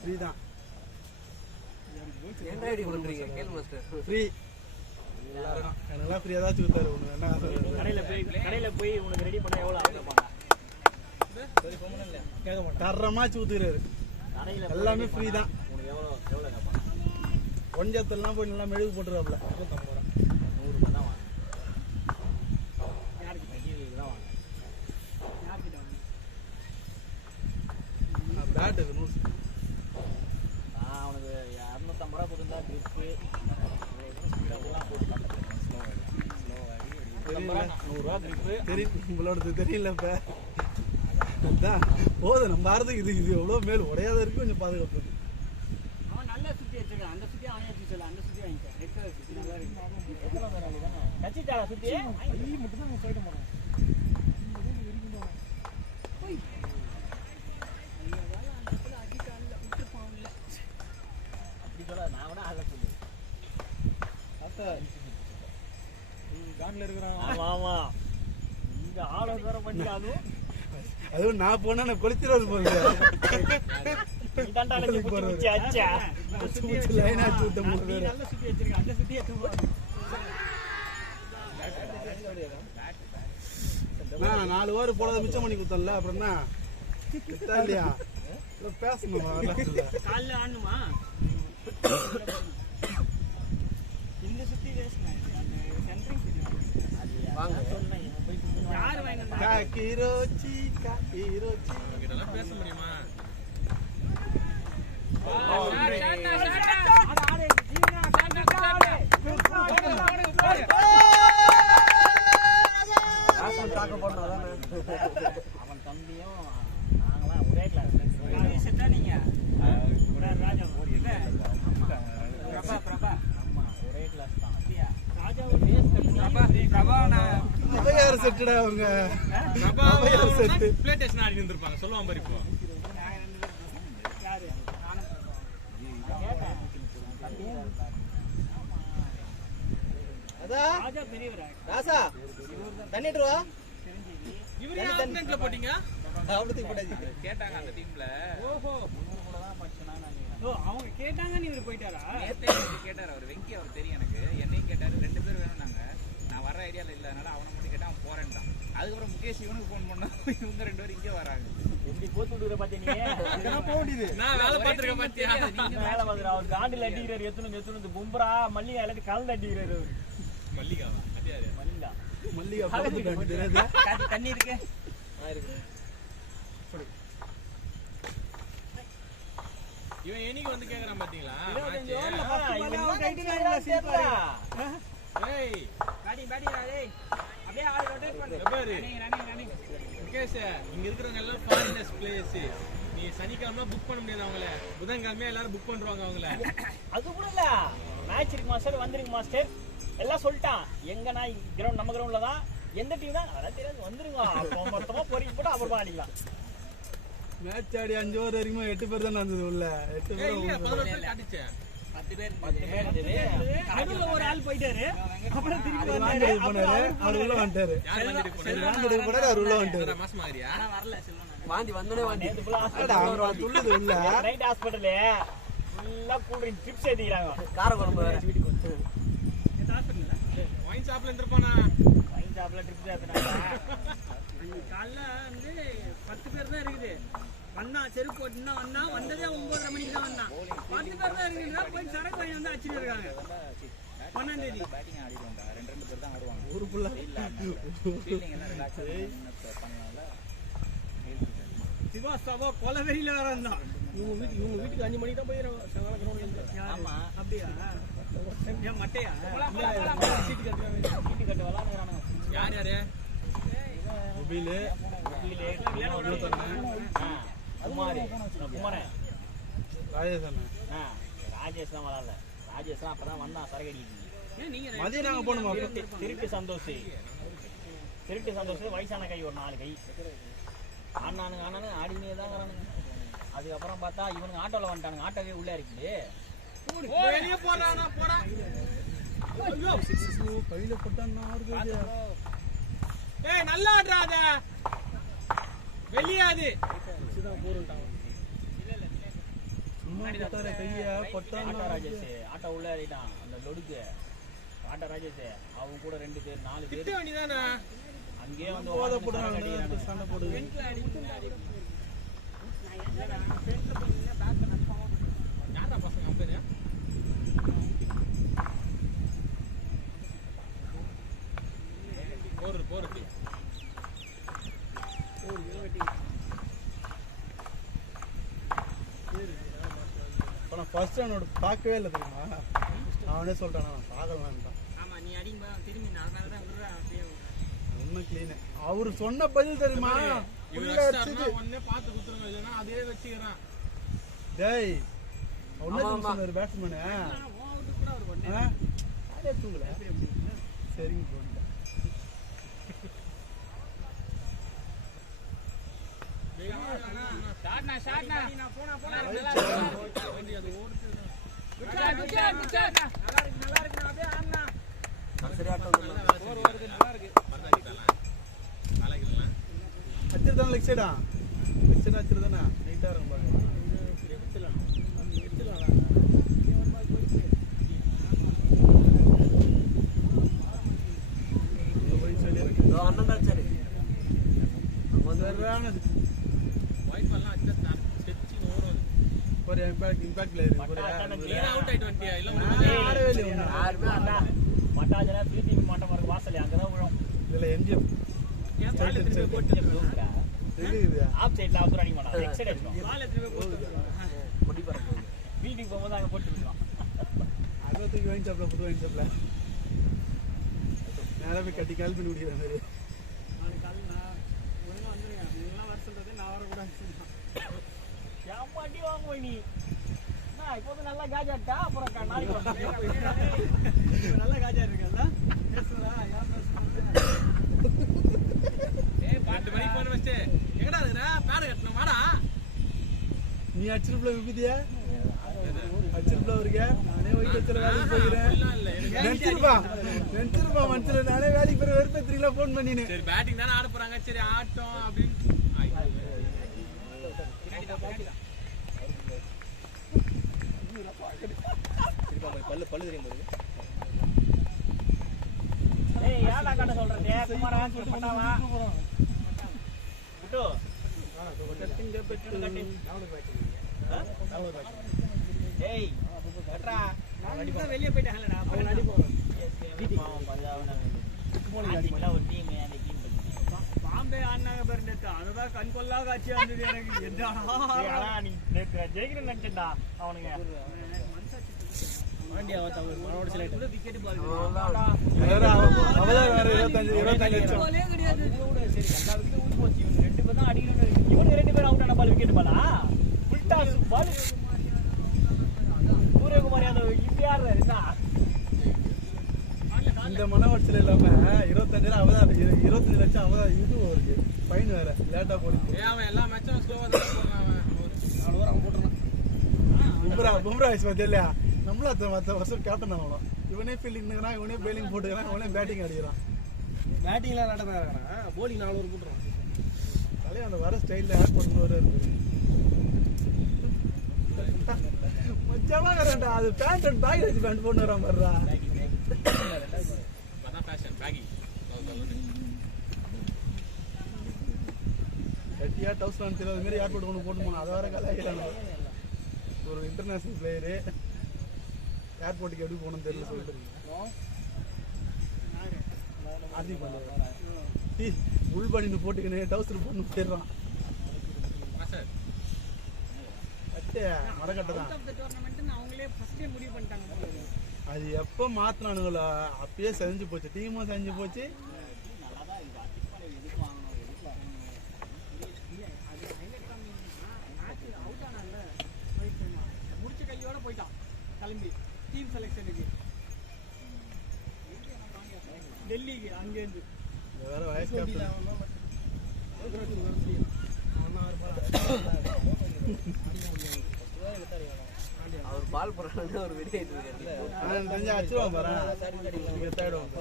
ஃப்ரீ தான் என்ன ஐடி பண்றீங்க கேள் மாஸ்டர் ஃப்ரீ எனக்குலாம் ஃப்ரீயா தான் கொடுத்தாரு ஒன்று என்ன கடையில போய் உனக்கு ரெடி பண்ண எவ்வளவு ஆகுது கேட்க மாட்டேன் தரமாச்சு ஊத்துக்கிறாரு எல்லாமே ஃப்ரீ தான். உனக்கு எவ்வளவு கேட்பான் ஒஞ்சத்தெல்லாம் போய் நல்லா மெழுகு போட்டுருவாப்ல 100 ரூபாய் தான் வாங்க யாருக்கு மெட்டீரியல் தான் வாங்க பேட் இது 100 நான் அவனுக்கு 250 ரூபா கொடுத்தா கிரிப்பு இதெல்லாம் போட்டு தெரியல 100 ரூபா கிரிப்பு தெரியும் உங்களோடது தெரியல இப்ப அதான் போதும் நம்ம ஆறதுக்கு இது எவ்வளோ மேல் உடையாத இருக்கு கொஞ்சம் பாதுகாப்பு. அவன் நல்ல சுத்தி வச்சிருக்கான். அந்த சுத்தி அவனே வச்சுக்கல. அந்த சுத்தி வாங்கிக்க. ரெட் கலர் சுத்தி நல்லா இருக்கு. கச்சிட்டாரா சுத்தி ஐ மட்டும் தான் சைடு போறோம் போய் அப்படி சொல்ல நான் வேணா அத சொல்லு அத்த கான்ல இருக்கறான். ஆமா இந்த ஆள வேற பண்ணி அதுவும் நான் போனா நான் கொளுத்திரோது போகுது இதாண்டா எனக்கு புடிச்சு அச்சா லைன் ஆச்சு விட்ட மூணு பேர் நல்ல சுத்தி வச்சிருக்கான். அந்த சுத்தி எடுத்து போ. நான் 4 ஓவர் போடாத மிச்சம் பண்ணி கொடுத்தேன்ல அப்புறம் என்ன கிட்டா இல்லையா பேசணுமா கால்ல ஆடணுமா? இந்த சுத்தி வேஸ்ட்னா அந்த சென்ட்ரிங் சுத்தி வாங்க சொன்னேன். யார் வாங்கினா? காக்கிரோச்சி இதெல்லாம் பேச முடியுமா? அவன் தம்பியும் நாங்களாம் ஒரே கிளாஸ் நீங்க ராஜா பிரபா ஆமா ஒரே கிளாஸ் தான். அப்படியா? அவையார் செட்டுடா அவங்க அவையார் செட்டு பிளே டெஸ்ட் ஆடி இருந்திருப்பாங்க சொல்லுவான் பாரு இப்போ யாரு? ராஜா பெரியவரா? ராசா தண்ணிட்டு வா. இவரே ஆப்மென்ட்ல போடிங்க அவளுக்கு போடாதீங்க. கேட்டாங்க அந்த டீம்ல. ஓஹோ கூட தான் படிச்சனானே. ஓ அவங்க கேட்டாங்க நீ போயிட்டாரா? நேத்தே கேட்டார் அவர் வெங்கி அவர் தெரியும் எனக்கு என்னையும் கேட்டாரு 2 பேர் வேணும்னாங்க. நான் வர ஐடியால இல்ல அதனால அவனை மட்டும் கேட்டா அவன் போறேன்ட்டான். அதுக்கப்புறம் முகேஷ் இவனுக்கு ஃபோன் பண்ணா இவங்க 2 பேரும் இங்கே வராங்க. எப்படி போட்டு விடுற பாத்தியா நீ? நான் போக முடியுது நான் வேலை பாத்துறேன் பாத்தியா? நீங்க வேலை பாத்துற அவர் காண்டில அடிக்கிறார் எத்துன பும்பரா மல்லிகா எல்லாத்தையும் கலந்து அடிக்கிறாரு அவர். மல்லிகாவா? அடியாரு மல்லிகா. மல்லிகா பார்த்துட்டு தெரியாது காட்டி தண்ணி இருக்கு. இவன் என்னைக்கு வந்து கேக்குறான் பாத்தீங்களா? 25 ஓவர்ல மேட்ச். ஃபர்ஸ்ட் பால் அவுட் ஆயிட்டாங்க சீப்பர். ஏய் பேட்டிங் டேய். அப்படியே ஆள் ரொட்டேட் பண்ணு. பாரு ரன்னிங். முகேஷ் இங்க இருக்கிறவங்க எல்லாம் ஃபாரினர்ஸ் பிளேயர்ஸ். நீ சனிக்கிழமை புக் பண்ண முடியாது அவங்கள. புதன்கிழமை எல்லாரும் புக் பண்றாங்க அவங்கள. அது கூட இல்ல. மேட்ச் இருக்கு மாஸ்டர் வந்துருங்க மாஸ்டர். எல்லாம் சொல்லிட்டான். எங்க நான் கிரவுண்ட் நம்ம கிரவுண்ட்ல தான். எந்த டீம் தான் அதெல்லாம் தெரியாது வந்துருங்க. அப்போ மொத்தமா பொறிக்கு போட்டு அப்புறமா அடிக்கலாம். மேட்ச் ஆடி 5 ஓவர் வரைக்கும் 8 பேர் தான் வந்தது உள்ள 8 ஏய் பேர் இல்ல 11 பேர் காட்டுச்சு. 10 பேர் 10 பேர் இருந்தது. நடுவுல ஒரு ஆள் போயிட்டாரு. அப்புறம் திருப்பி அவர் வந்தாரு. வாங்கி போனாரு அவர் உள்ள வந்துட்டாரு யார் வந்துட்டு போனாரு? வாங்கி போனாரு அவர் உள்ள வந்துட்டாரு அந்த மாசம் மாதிரியா? ஆனா வரல செல்வம். வாந்தி வந்தனே வாந்தி. நேத்து ஃபுல்லா அடடா, அவர் துள்ளுது உள்ள நைட் ஹாஸ்பிடல்ல ஃபுல்லா கூல் ட்ரிங்க் ட்ரிப்ஸ் ஏத்திக்கிறாங்க. கார குழம்பு வேற. ஒயின் ஷாப்ல இருந்திருப்பானா? ஒயின் ஷாப்ல ட்ரிப்ஸ் ஏத்துனாங்க. அன்னைக்கு காலைல வந்து 10 பேர் தான் இருக்குது. வந்தான் செருப்பு போட்டுன்னா வந்ததே 9:30 மணிக்கு தான் வந்தான். 10 பேர் தான் இருக்குன்னா போய் சரக்கு வாங்கி வந்து அடிச்சுட்டு இருக்காங்க. 1ஆம் தேதி பேட்டிங் ஆடிடுவாங்க. 2 பேர் தான் ஆடுவாங்க. ஊரு ஃபுல்லா ஃபீல்டிங் எல்லாம் ரிலாக்ஸா பண்ணலாம்ல. சிவா சவா கொலவெறியில வர வந்தான். இவங்க வீட்டுக்கு 5 மணிக்கு தான் போயிடுறாங்க. செவன கிரவுண்ட்ல. ஆமா. அப்படியா? ஏன் மட்டையா? சீட்டு கட்டு விளையாடுறானுங்க. யார் யாரு? மொபைலு குமாரன் ராஜேஷ் அண்ணா ராஜேஷ் தான் விளாட்ல. ராஜேஷ் தான் அப்பதான் வந்தான் சரகடிக்கு. மதியம் நாங்க போகணுமா? திருட்டு சந்தோஷ் வயசான கை ஒரு 4 கை ஆனானுங்க ஆடினே தான் வரானுங்க. அதுக்கப்புறம் பார்த்தா இவனுங்க ஆட்டோவில் வந்துட்டானுங்க. ஆட்டோவே உள்ளே இருக்குது. வெளியே போறானா போடா. கையில போட்டான்னு ஏய் நல்லா ஆடுறாத. வெளியாது. சும்மா போட்டாரே கையை போட்டான்னு. ஆட்டோ ராஜேஷ் ஆட்டோ உள்ளே ஏறிட்டான். அந்த லொடுக்கு ஆட்டோ ராஜேஷ் அவங்க கூட 2 பேர் 4 பேர் திட்ட வேண்டியதானே. அங்கேயே வந்து போதை போடுறாங்க, சண்டை போடுது. யாரா பசங்க அவங்க பேரு? போரு இப்போ நான் ஃபர்ஸ்ட் அவனோட பார்க்கவே இல்லை தெரியுமா? அவனே சொல்லிட்டான் நான் பார்க்கலான்ட்டான். ஆமா நீ அடிங்க திரும்பி அதனால தான் ஒன்றும் கிளீனு. அவரு சொன்ன பதில் தெரியுமா? ஒன்னே பார்த்து குத்துறோம். இல்லைன்னா அதே வச்சுக்கிறான். டேய் ஒன்னே சொன்னாரு பேட்ஸ்மேனு. அதே தூங்கல. சரிங்க போங்க. ஷாட்னா நான் போனா நல்லா இருக்கு அப்படியே ஆடுனா. சரி ஆட்டம் வருது நல்லா இருக்கு. அச்சிருதானே லெக் சைடா? லெக் சைடா அச்சிருதானே? நீட்டாக இருக்கும் பாருங்க. அண்ணன் தான் சரி ஒயிட் பால்லாம் அடிச்சா செச்சி ஓடும். ஒரு இம்பாக்ட் பிளேயர். கிளியர் அவுட் ஆயிட்டு வந்துட்டியா? இல்ல ஆடவே இல்லை ஒன்று. யாருமே அண்ணா மட்டாஜனா திருப்பி மாட்ட மாதிரி வாசல் அங்கதான் விழும். இதில் எம்ஜிஎம் ஏன் பால் திருப்பி போட்டு இருக்குது. ஆப் சைட்ல அவசரம் அடிக்க மாட்டான். லெக் சைடு அடிக்கும். பால் திருப்பி போட்டு முடி பறக்கும். வீட்டுக்கு போகும்போது அங்க போட்டு விடுவான். அதை தூக்கி வாங்கி சாப்பிடல, புது வாங்கி சாப்பிடல. நேராக போய் கட்டி கால் பண்ணி முடிக்கிற மாதிரி. அடி வாங்குவோம் நீ. இப்போ நல்லா காஜாட்டா அப்புறம் நாளைக்கு நல்லா காஜா இருக்கல்ல. ஏய் 2 மணிக்கு போன் வச்சு எங்கடா இருக்குடா பேடு கட்டணும் வாடா. நீ அச்சிருப்புல விபதியா? அச்சிருப்புல இருக்க? நானே ஒயிட் வச்சுல வேலைக்கு போகிறேன். நினைச்சிருப்பா மனசுல நானே வேலைக்கு போற வெறுப்பேத்திரிங்களா போன் பண்ணினேன். சரி பேட்டிங் தானே ஆட போறாங்க. சரி ஆட்டம் அப்படின்னு பல்லு தெரியும் போது. ஏய் யாரா கட்ட சொல்றது? குமாரா பண்ணாவா? விட்டு கட்டிங்க பெட்டு கட்டி. ஏய் கட்றா. நான் தான் வெளிய போய்ட்டேன்லடா. அப்புறம் அடி போறோம். ஒரு டீம் அந்த டீம் பாம்பே ஆனாங்க பாரு நேத்து. அதுதான் கண் கொள்ளா காட்சியா இருந்தது எனக்கு. என்னடா நீ ஜெயிக்கணும்னு நினைச்சா அவனுங்க வண்டியா அவனோட சில விக்கெட் பால் அவதான் வேற 25 லட்சம். பாலே கிடையாது. சரி எல்லா விக்கெட்டும் ஊடி போச்சு. இவங்க 2 பேர் தான் அடிக்கணும். இவங்க 2 பேரும் அவுட் ஆன பால் விக்கெட் பாலா? Full toss ball. Suryakumar Yadav இப்ப யாரு என்ன இந்த மன உடச்சல் இல்லாம 25 அவதான் 25 லட்சம் அவதான் இது இருக்கு. ஃபைன் வேற லேட்டா போடுது. ஏய் அவன் எல்லா மேட்சும் ஸ்லோவா தான் போறான். அவன் 4 ஓவர் அவன் போட்டுறான். பும்ரா வயசு பார்த்தியா இல்லையா? நம்மள மற்ற வருஷம் கேப்டன் ஆகணும். இவனே ஃபீல்டிங் இருக்கிறான், இவனே பேலிங் போட்டுக்கிறான், இவனே பேட்டிங் அடிக்கிறான். பேட்டிங்லாம் நடந்தா இருக்கான். போலிங் 4 ஓவர் போட்டுறான். தலையை அந்த வர ஸ்டைலில் ஆட் பண்ணு வர இருக்கு. மச்சமா வரேன்டா. அது பேண்ட் அண்ட் பேக் வச்சு பேண்ட் போட்டு வரான் பாருடா. அதான் ஃபேஷன் பேகி. கட்டியா டவுஸ்லான்னு தெரியாத மாதிரி ஏர்போர்ட் ஒன்று போட்டு போனோம். அதை வர கலாய்க்கிறாங்க. ஒரு இன்டர்நேஷனல் பிளேயரு ஏர்போர்ட்டுக்கு எப்படி போகணும்னு தெரியல சொல்லிட்டு ஹார்திக் பாண்டியா உள் பண்ணிட்டு போட்டுக்கினு டவுசர் போட்டு போயிடுறான். கட்டு மரக்கட்டை தான். அவங்களே ஃபர்ஸ்டே முடிவு பண்ணிட்டாங்க. அது எப்போ மாத்தினானுங்களோ அப்பயே செஞ்சு போச்சு. டீமும் செஞ்சு போச்சு. லீக் அங்கேருந்து வேற வயசு கேப்டன் அவர் பால் போடுறாங்க ஒரு வெளியே தெரிஞ்சு அச்சுருவான் பாரு தேடுவான்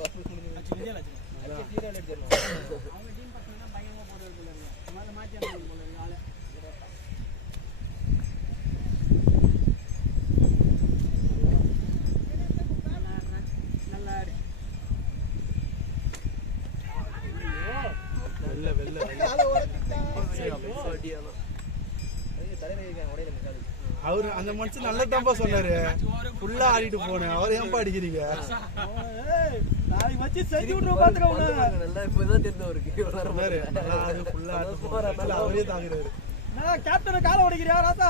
அவங்க டீம் பசங்க பயங்கரமா போடுறது போல இருக்கு மேல மாத்தி அனுப்புறது போல இருக்கு ஆளு நல்லா ஆடு வெள்ள அவரு அந்த மனுஷன் நல்ல தம்பா சொன்னாரு ஃபுல்லா ஆடிட்டு போனேன் அவர் ஏன்பா அடிக்கிறீங்க நாளைக்கு வச்சு செஞ்சு விட்டுருவோம் பாத்துக்கோங்க நல்லா இப்பதான் தெரிஞ்சவருக்கு நல்லா ஆடு ஃபுல்லா ஆடு அவரே தாங்குறாரு நான் கேப்டனை காலை உடைக்கிறியா ராசா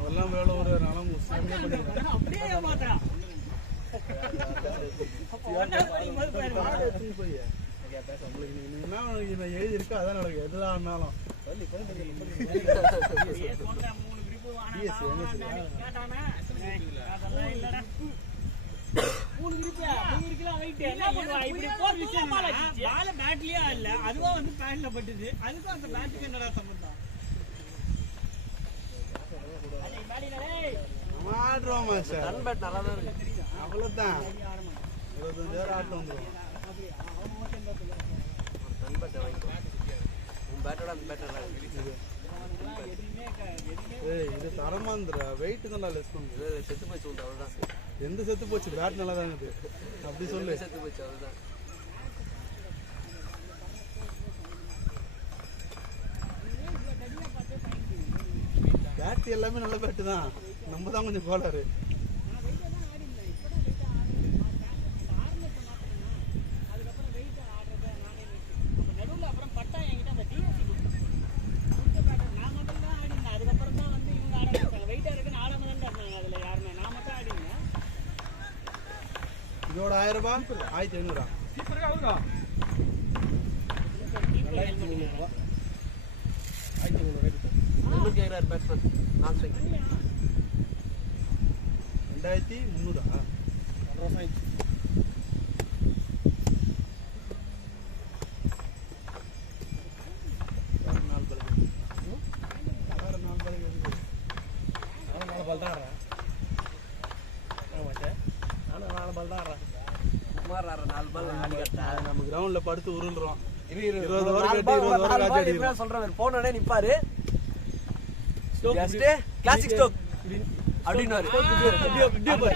அதெல்லாம் வேலை ஒரு நலம் அப்படியே ஏமாத்துறான் எழுதி இருக்கு அதான் நடக்கும் எதுதான் ஆனாலும் அதுவா வந்து பேண்ட்ல பட்டுது அதுக்கும் அந்த பேட்டுக்கு என்னடா சம்பந்தம் ஆடுறோமா சார் ரன்பேட் நல்லா தான் இருக்கு அவ்வளவுதான் 25,000 ஆட்டம் வந்துடும் ரன்பேட்டை வாங்கிக்கோ உன் பேட்டோட அந்த பேட்டை இது தரமா இருந்துடா வெயிட் தான் லெஸ் பண்ணுது செத்து போச்சு உண்டு அவ்வளோதான் எந்த செத்து போச்சு பேட் நல்லா தான் இருக்குது அப்படி சொல்லு செத்து போச்சு அவ்வளோதான் பேட் எல்லாமே நல்ல பேட்டு தான் நம்ம தான் கொஞ்சம் கோளாறு இதோட 1000 ரூபாய் 1500 கேட்குறாரு பேட்ஸ்மேன் நான் ஸ்ட்ரைக் 2300 குமார் 4 பால் ஆடி கட்டா நம்ம கிரவுண்ட்ல படுத்து உருள்றோம் 20 ஓவர் சொல்றேன் போனோடனே நிப்பாரு கிளாசிக் ஸ்டோக் அப்படின்னாரு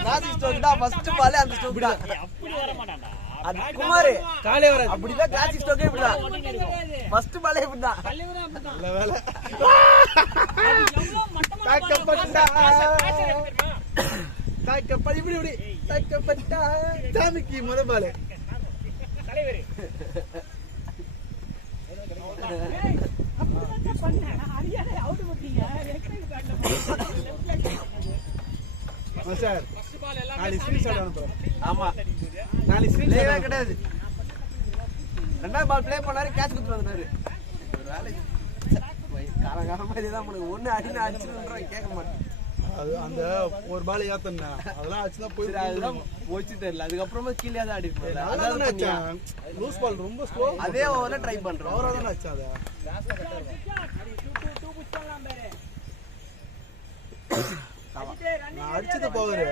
கிளாசிக் ஸ்டோக் தான் ஃபர்ஸ்ட் பால் அந்த ஸ்டோக் தான் அப்படி வர மாட்டான்டா அது குமார் காலே வர அப்படிதான் கிளாசிக் ஸ்டோக்கே இப்படிதான் ஃபர்ஸ்ட் பாலே இப்படிதான் நல்ல வேலை இப்படி இப்படி தாக்கப்பட்டா சாமிக்கு முத பாலு சார் நாளைக்கு ஸ்கிரீன்ஷாட் அனுப்புறேன் ஆமா நாளைக்கு ஸ்கிரீன்ஷாட் கிடையாது ரெண்டாவது பால் ப்ளே பண்ணாரு கேட்ச் குடுத்து வந்தாரு காலகாலமா இதுதான் உனக்கு ஒண்ணு அடினா அடிச்சுன்றோம் கேட்க மாட்டேன் அது அந்த ஒரு பால் ஏத்தனா அதெல்லாம் ஆச்சுனா போய் அதுதான் போச்சு தெரியல அதுக்கப்புறமா கீழே தான் அடி அதான் லூஸ் பால் ரொம்ப ஸ்லோ அதே ஓவர்ல ட்ரை பண்றோம் அவரா தான் ஆச்சு அத நான் அடிச்சது பவர்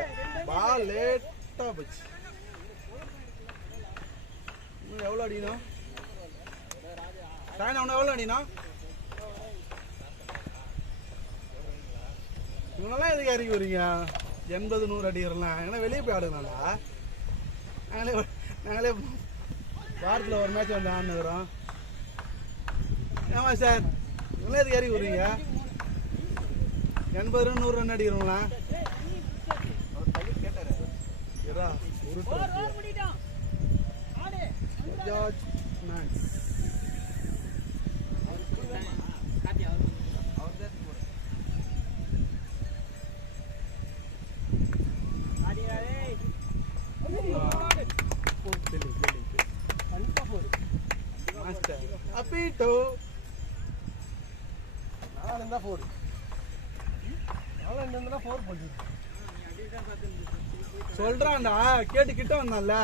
பால் லேட்டா போச்சு இன்னும் எவ்வளவு அடிக்கணும் சாயனா அவனை எவ்வளவு அடினா இவனெல்லாம் எதுக்கு இறக்கி வரீங்க 80-100 அடிக்கிறலாம் ஏன்னா வெளியே போய் ஆடுங்களாண்டா நாங்களே வாரத்தில் ஒரு மேட்ச் வந்து ஆடுனுக்குறோம் ஆமாம் சார் இவங்களாம் எதுக்கு இறக்கி வரீங்க 80-100 ரன் அடிக்கிறோங்களா மாஸ்டர் அப்பீட்டோ நாலு இருந்தா 4 நாலு இருந்தா 4 போடுது சொல்றான்டா கேட்டு கிட்ட வந்தான்ல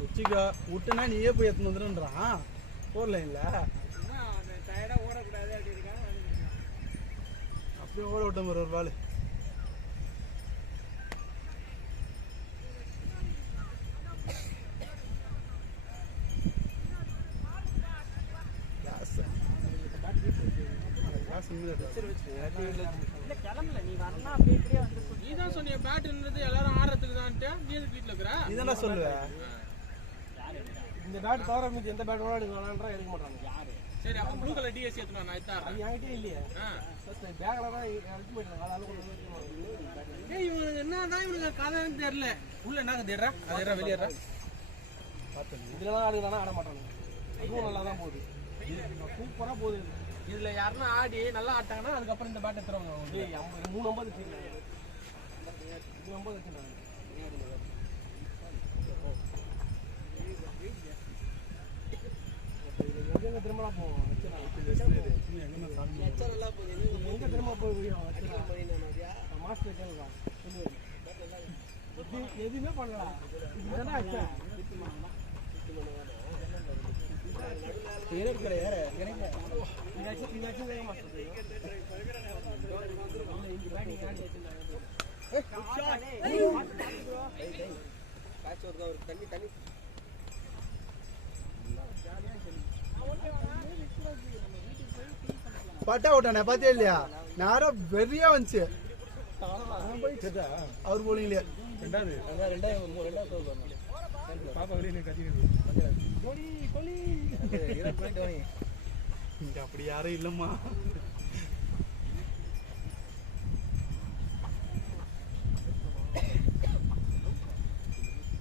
வச்சுக்கோ விட்டுனா நீயே போய் எடுத்துன்னு வந்துடுன்றான் 4 லைன்ல அப்படியே ஓட விட்டோம் ஒரு பால் கிளம்பல நீ வரணும் அப்படியே இப்படியே வந்து நீ தான் சொன்னிய பேட்ன்றது எல்லாரும் ஆடுறதுக்கு தான்ட்டு நீ எதுக்கு வீட்டுல இருக்கிற நீதானே சொல்லுவ இந்த பேட் தவிர மீதி எந்த பேட் வேணாலும் எடுக்க மாட்டாங்க யாரு சரி அப்ப ப்ளூ கலர் டிஎஸ் ஏத்துனா நான் இதான் அது என்கிட்ட இல்லையே பேக்ல தான் எடுத்து போயிட்டாங்க ஆளாலும் ஏய் இவனுக்கு என்னதான் இவனுக்கு கதைன்னு தெரியல உள்ள என்ன தேடுறா அதேறா வெளியேறா இதுலலாம் ஆடுதானா ஆட மாட்டாங்க இதுவும் நல்லா தான் போகுது சூப்பரா போகுது இதுல யாருன்னா ஆடி நல்லா ஆட்டாங்கன்னா அதுக்கப்புறம் இந்த பேட் எடுத்துருவாங்க ஏய் 350 வச்சிருக்காங்க 350 வச்சிருக்காங்க எங்க திரும்ப போவோம் எங்க திரும்ப போய் மாஸ்டர் கேளுங்க எதுவுமே பண்ணலாம் இதுதான் ஆச்சா பட்டா விட்டானே பாத்தியா இல்லையா நேரம் வெறியா வந்துச்சு அவர் போலீங்களே ரெண்டாவது பாப்பா வெளியே கத்திக்கிறது இங்க அப்படி யாரும் இல்லம்மா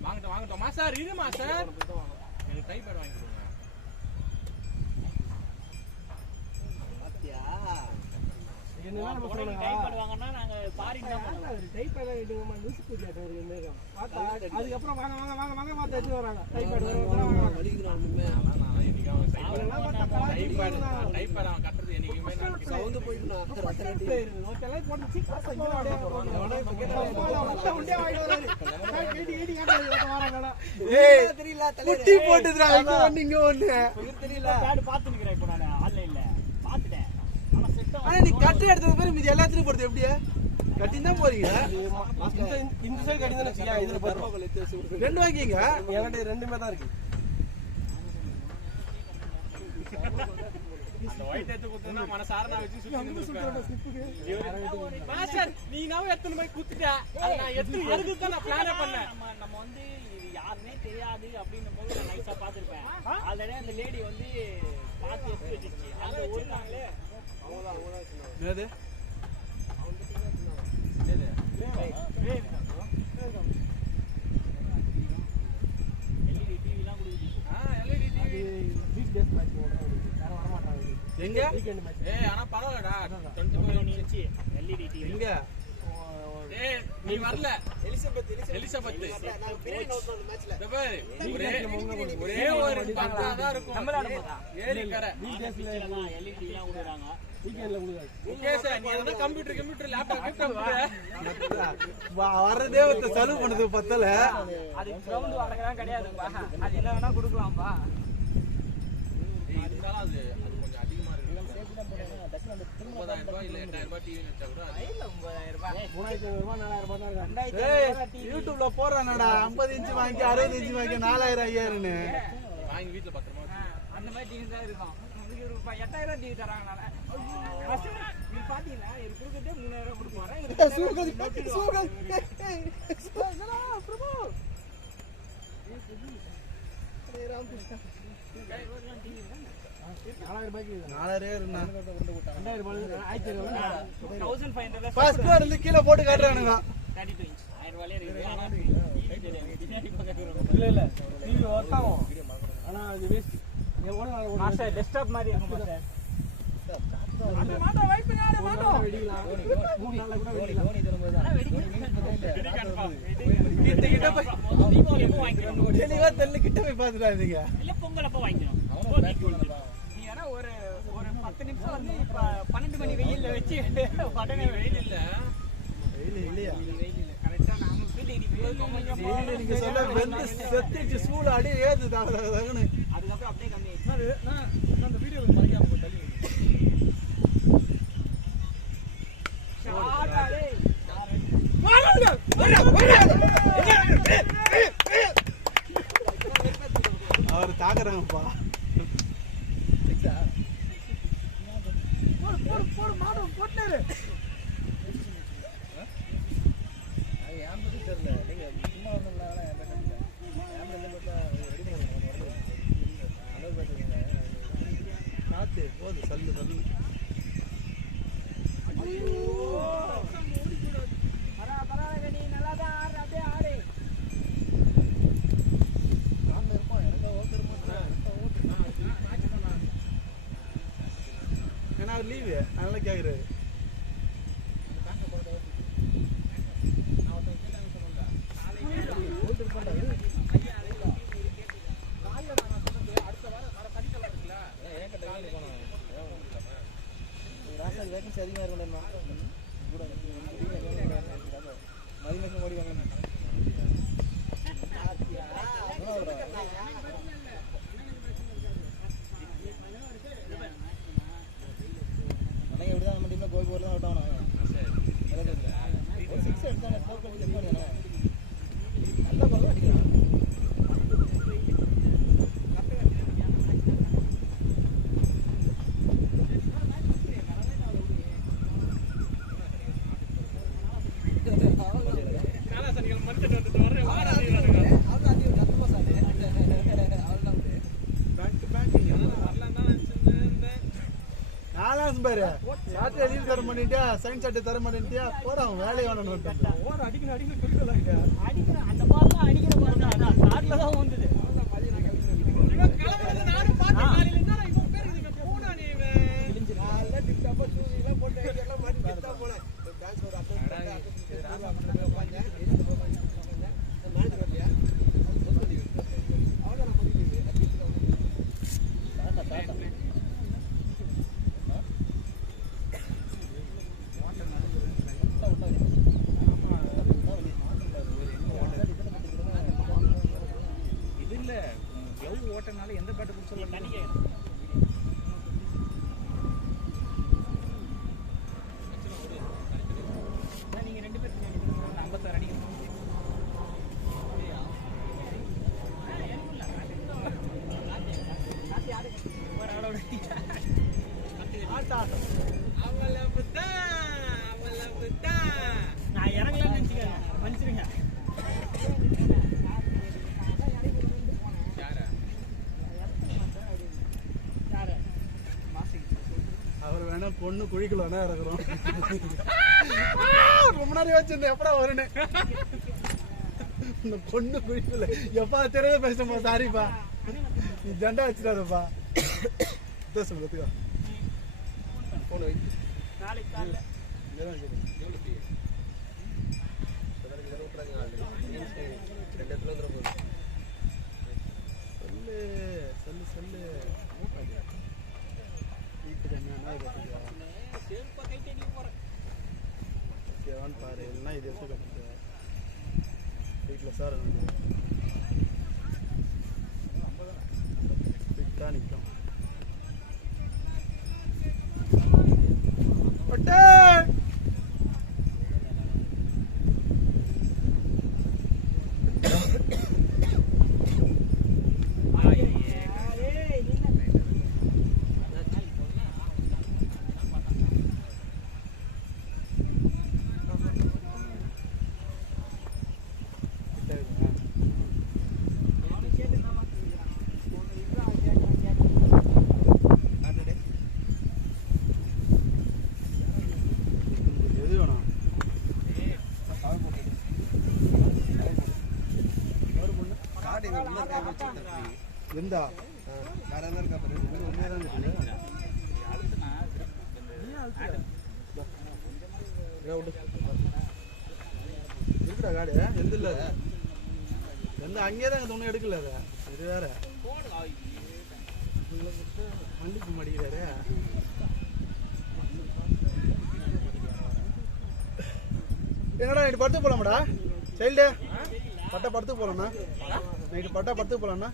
வாங்கட்டும் மாஸ்டர் இது மாஸ்டர் எனக்கு டை பேட் வாங்கி கொடுங்க அதுக்கப்புறம் வாங்க வாங்க வாங்க வாங்க பார்த்து எடுத்து வராங்க கட்டுறது என்னைக்குமே குட்டி போட்டுதுடா இங்க ஒண்ணு பாத்துக்கிறேன் இப்போ நான் ஆன்லைன்ல பாத்துட்டேன் ஆனா நீ கட்டு எடுத்தது பேரு மீதி எல்லாத்துலயும் போடுது எப்படியா கட்டி தான் போறீங்க இந்த சைடு கட்டி தானே வச்சியா இதுல பாரு ரெண்டு வாங்கிங்க என்கிட்ட ரெண்டுமே தான் இருக்கு அந்த ஒயிட் எடுத்து குத்துனா மனசார நான் வச்சு சுத்தி மாஸ்டர் நீ நாம எத்தனை போய் குத்துட்ட நான் எத்தனை அதுக்கு தான் நான் பிளான் பண்ணேன் நம்ம வந்து இது யாருமே தெரியாது அப்படின்னும் போது நான் நைஸா பாத்துருப்பேன் ஆல்ரெடி அந்த லேடி வந்து பாத்து எடுத்து வச்சிருச்சு அந்த ஒரு நாளே என்னது எல்இடி டிவிலாம் கொடுக்குது LED TV week days match யாரும் வர மாட்டாங்க எங்க வீக்கெண்ட் மேட்ச் ஏய் ஆனா பரவாயில்லடா 24 நீ வச்சு எல்இடி டிவி எங்க ஏய் நீ வரல எலிசபெத் இந்த பாரு ஒரே ஒரு பந்தா தான் இருக்கும் நம்மளால போதா ஏறி கரை வீக் டேஸ்ல தான் எல்இடி எல்லாம் கொடுக்குறாங்க வீக்கெண்ட்ல கொடுக்காது ஓகே சார் நீ அத கம்ப்யூட்டர் லேப்டாப் வர்றதே ஒருத்த செலவு பண்ணது பத்தல அது கிரவுண்ட் வாடகைலாம் கிடையாதுப்பா அது என்ன வேணா கொடுக்கலாம்ப்பா இருந்தாலும் அது கொஞ்சம் அதிகமா இருக்கு 9,000 ரூபாய் இல்ல 8,000 ரூபாய் டிவி வச்சா கூட அது இல்ல 9,000 ரூபாய் 3,500 ரூபாய் 4,000 ரூபாய் தான் இருக்கு ஏய் யூடியூப்ல போறானடா 50 இன்ச் வாங்கி 60 இன்ச் வாங்கி 4,000 5,000ன்னு வாங்கி வீட்ல பத்திரமா அந்த மாதிரி டிவி தான் இருக்கும் உங்களுக்கு ஒரு 8,000 டிவி தராங்கனால நீ பாத்தீங்களா இது கொடுக்கட்டே 3,000 கொடுப்பாங்க சூகல் பிரபு ஃபர்ஸ்ட் ஃப்ளோர் இருந்து கீழ போட்டு காட்டுறானுங்க 32 இன்ச் 1000 ரூபாயிலே இருக்குது ஆனா இல்ல டிவி ஒர்க் ஆகும் ஆனா அது வேஸ்ட் எவ்வளவு மாஸ்டர் டெஸ்க்டாப் மாதிரி இருக்கும் மாஸ்டர் தெளிவா தெரியல கிட்ட போய் பாத்துட்டாதீங்க. இல்ல பொங்கல் அப்ப வாங்கிக்கணும். நீ வேணா ஒரு 10 நிமிஷம் வந்து இப்ப 12 மணி வெயில்ல வச்சு உடனே வெயில் இல்ல இல்லையா கரெக்டா நாம ஃபீலிங் நீங்க சொல்ல வெந்து செத்துச்சு சூடு அடி ஏது தகனு. அதுக்கப்புறம் அப்படியே கம்மி நான் அந்த வீடியோ மறைக்காம போய் தள்ளி அவர் தாக்குறாங்கப்பா. காத்து போது சல்லு சல்லு. ஏன்னா அவர் லீவு அதனால கேக்குறாரு. பாரு சாட்டை எழுதி தர மாட்டேன்ட்டியா சயின்ஸ் சாட்டை தர மாட்டேன்ட்டியா போட அவன் வேலையை வேணும் அடிக்கிற அந்த பால்லாம் அடிக்கிற பால் தான் சாட்ல தான் வந்தது. ஓட்டனால எந்த பேட்டை பிடிச்சல தண்ணி நீங்க 2 பேர் 56 அடிக்கணும். நான் இறங்கலாம்னு நினைச்சுக்கிறேன். மன்னிச்சிருங்க. அவர் வேணா பொண்ணு குழிக்குள்ள வேணா இறக்குறோம். ரொம்ப நேரம் வச்சிருந்தேன் எப்படா வருன்னு. இந்த பொண்ணு குழிக்குள்ள எப்பா தெரியாத பேசுறப்பா சாரிப்பா நீ ஜெண்டா வச்சிடாதப்பா. சொல்லுங்க போன வை நாளைக்கு காலைல சொல்லு சொல்லு பாரு இல்லைன்னா இது எடுத்து கட்டுது வீட்டில் சார் ஃபிட்டாக நிற்கும். எந்தா வேற என்ன இருக்கா? இருக்குடா காடு எந்த இல்லை எந்த அங்கேயே தான் ஒன்றும் எடுக்கல அதை இது வேற வண்டிக்கு மாட்டிக்கிறாரு. என்னடா நைட்டு படுத்து போலாமாடா சைல்டு பட்டா படுத்து போலாம்ண்ணா நைட்டு பட்டா படுத்து போலாம்ண்ணா.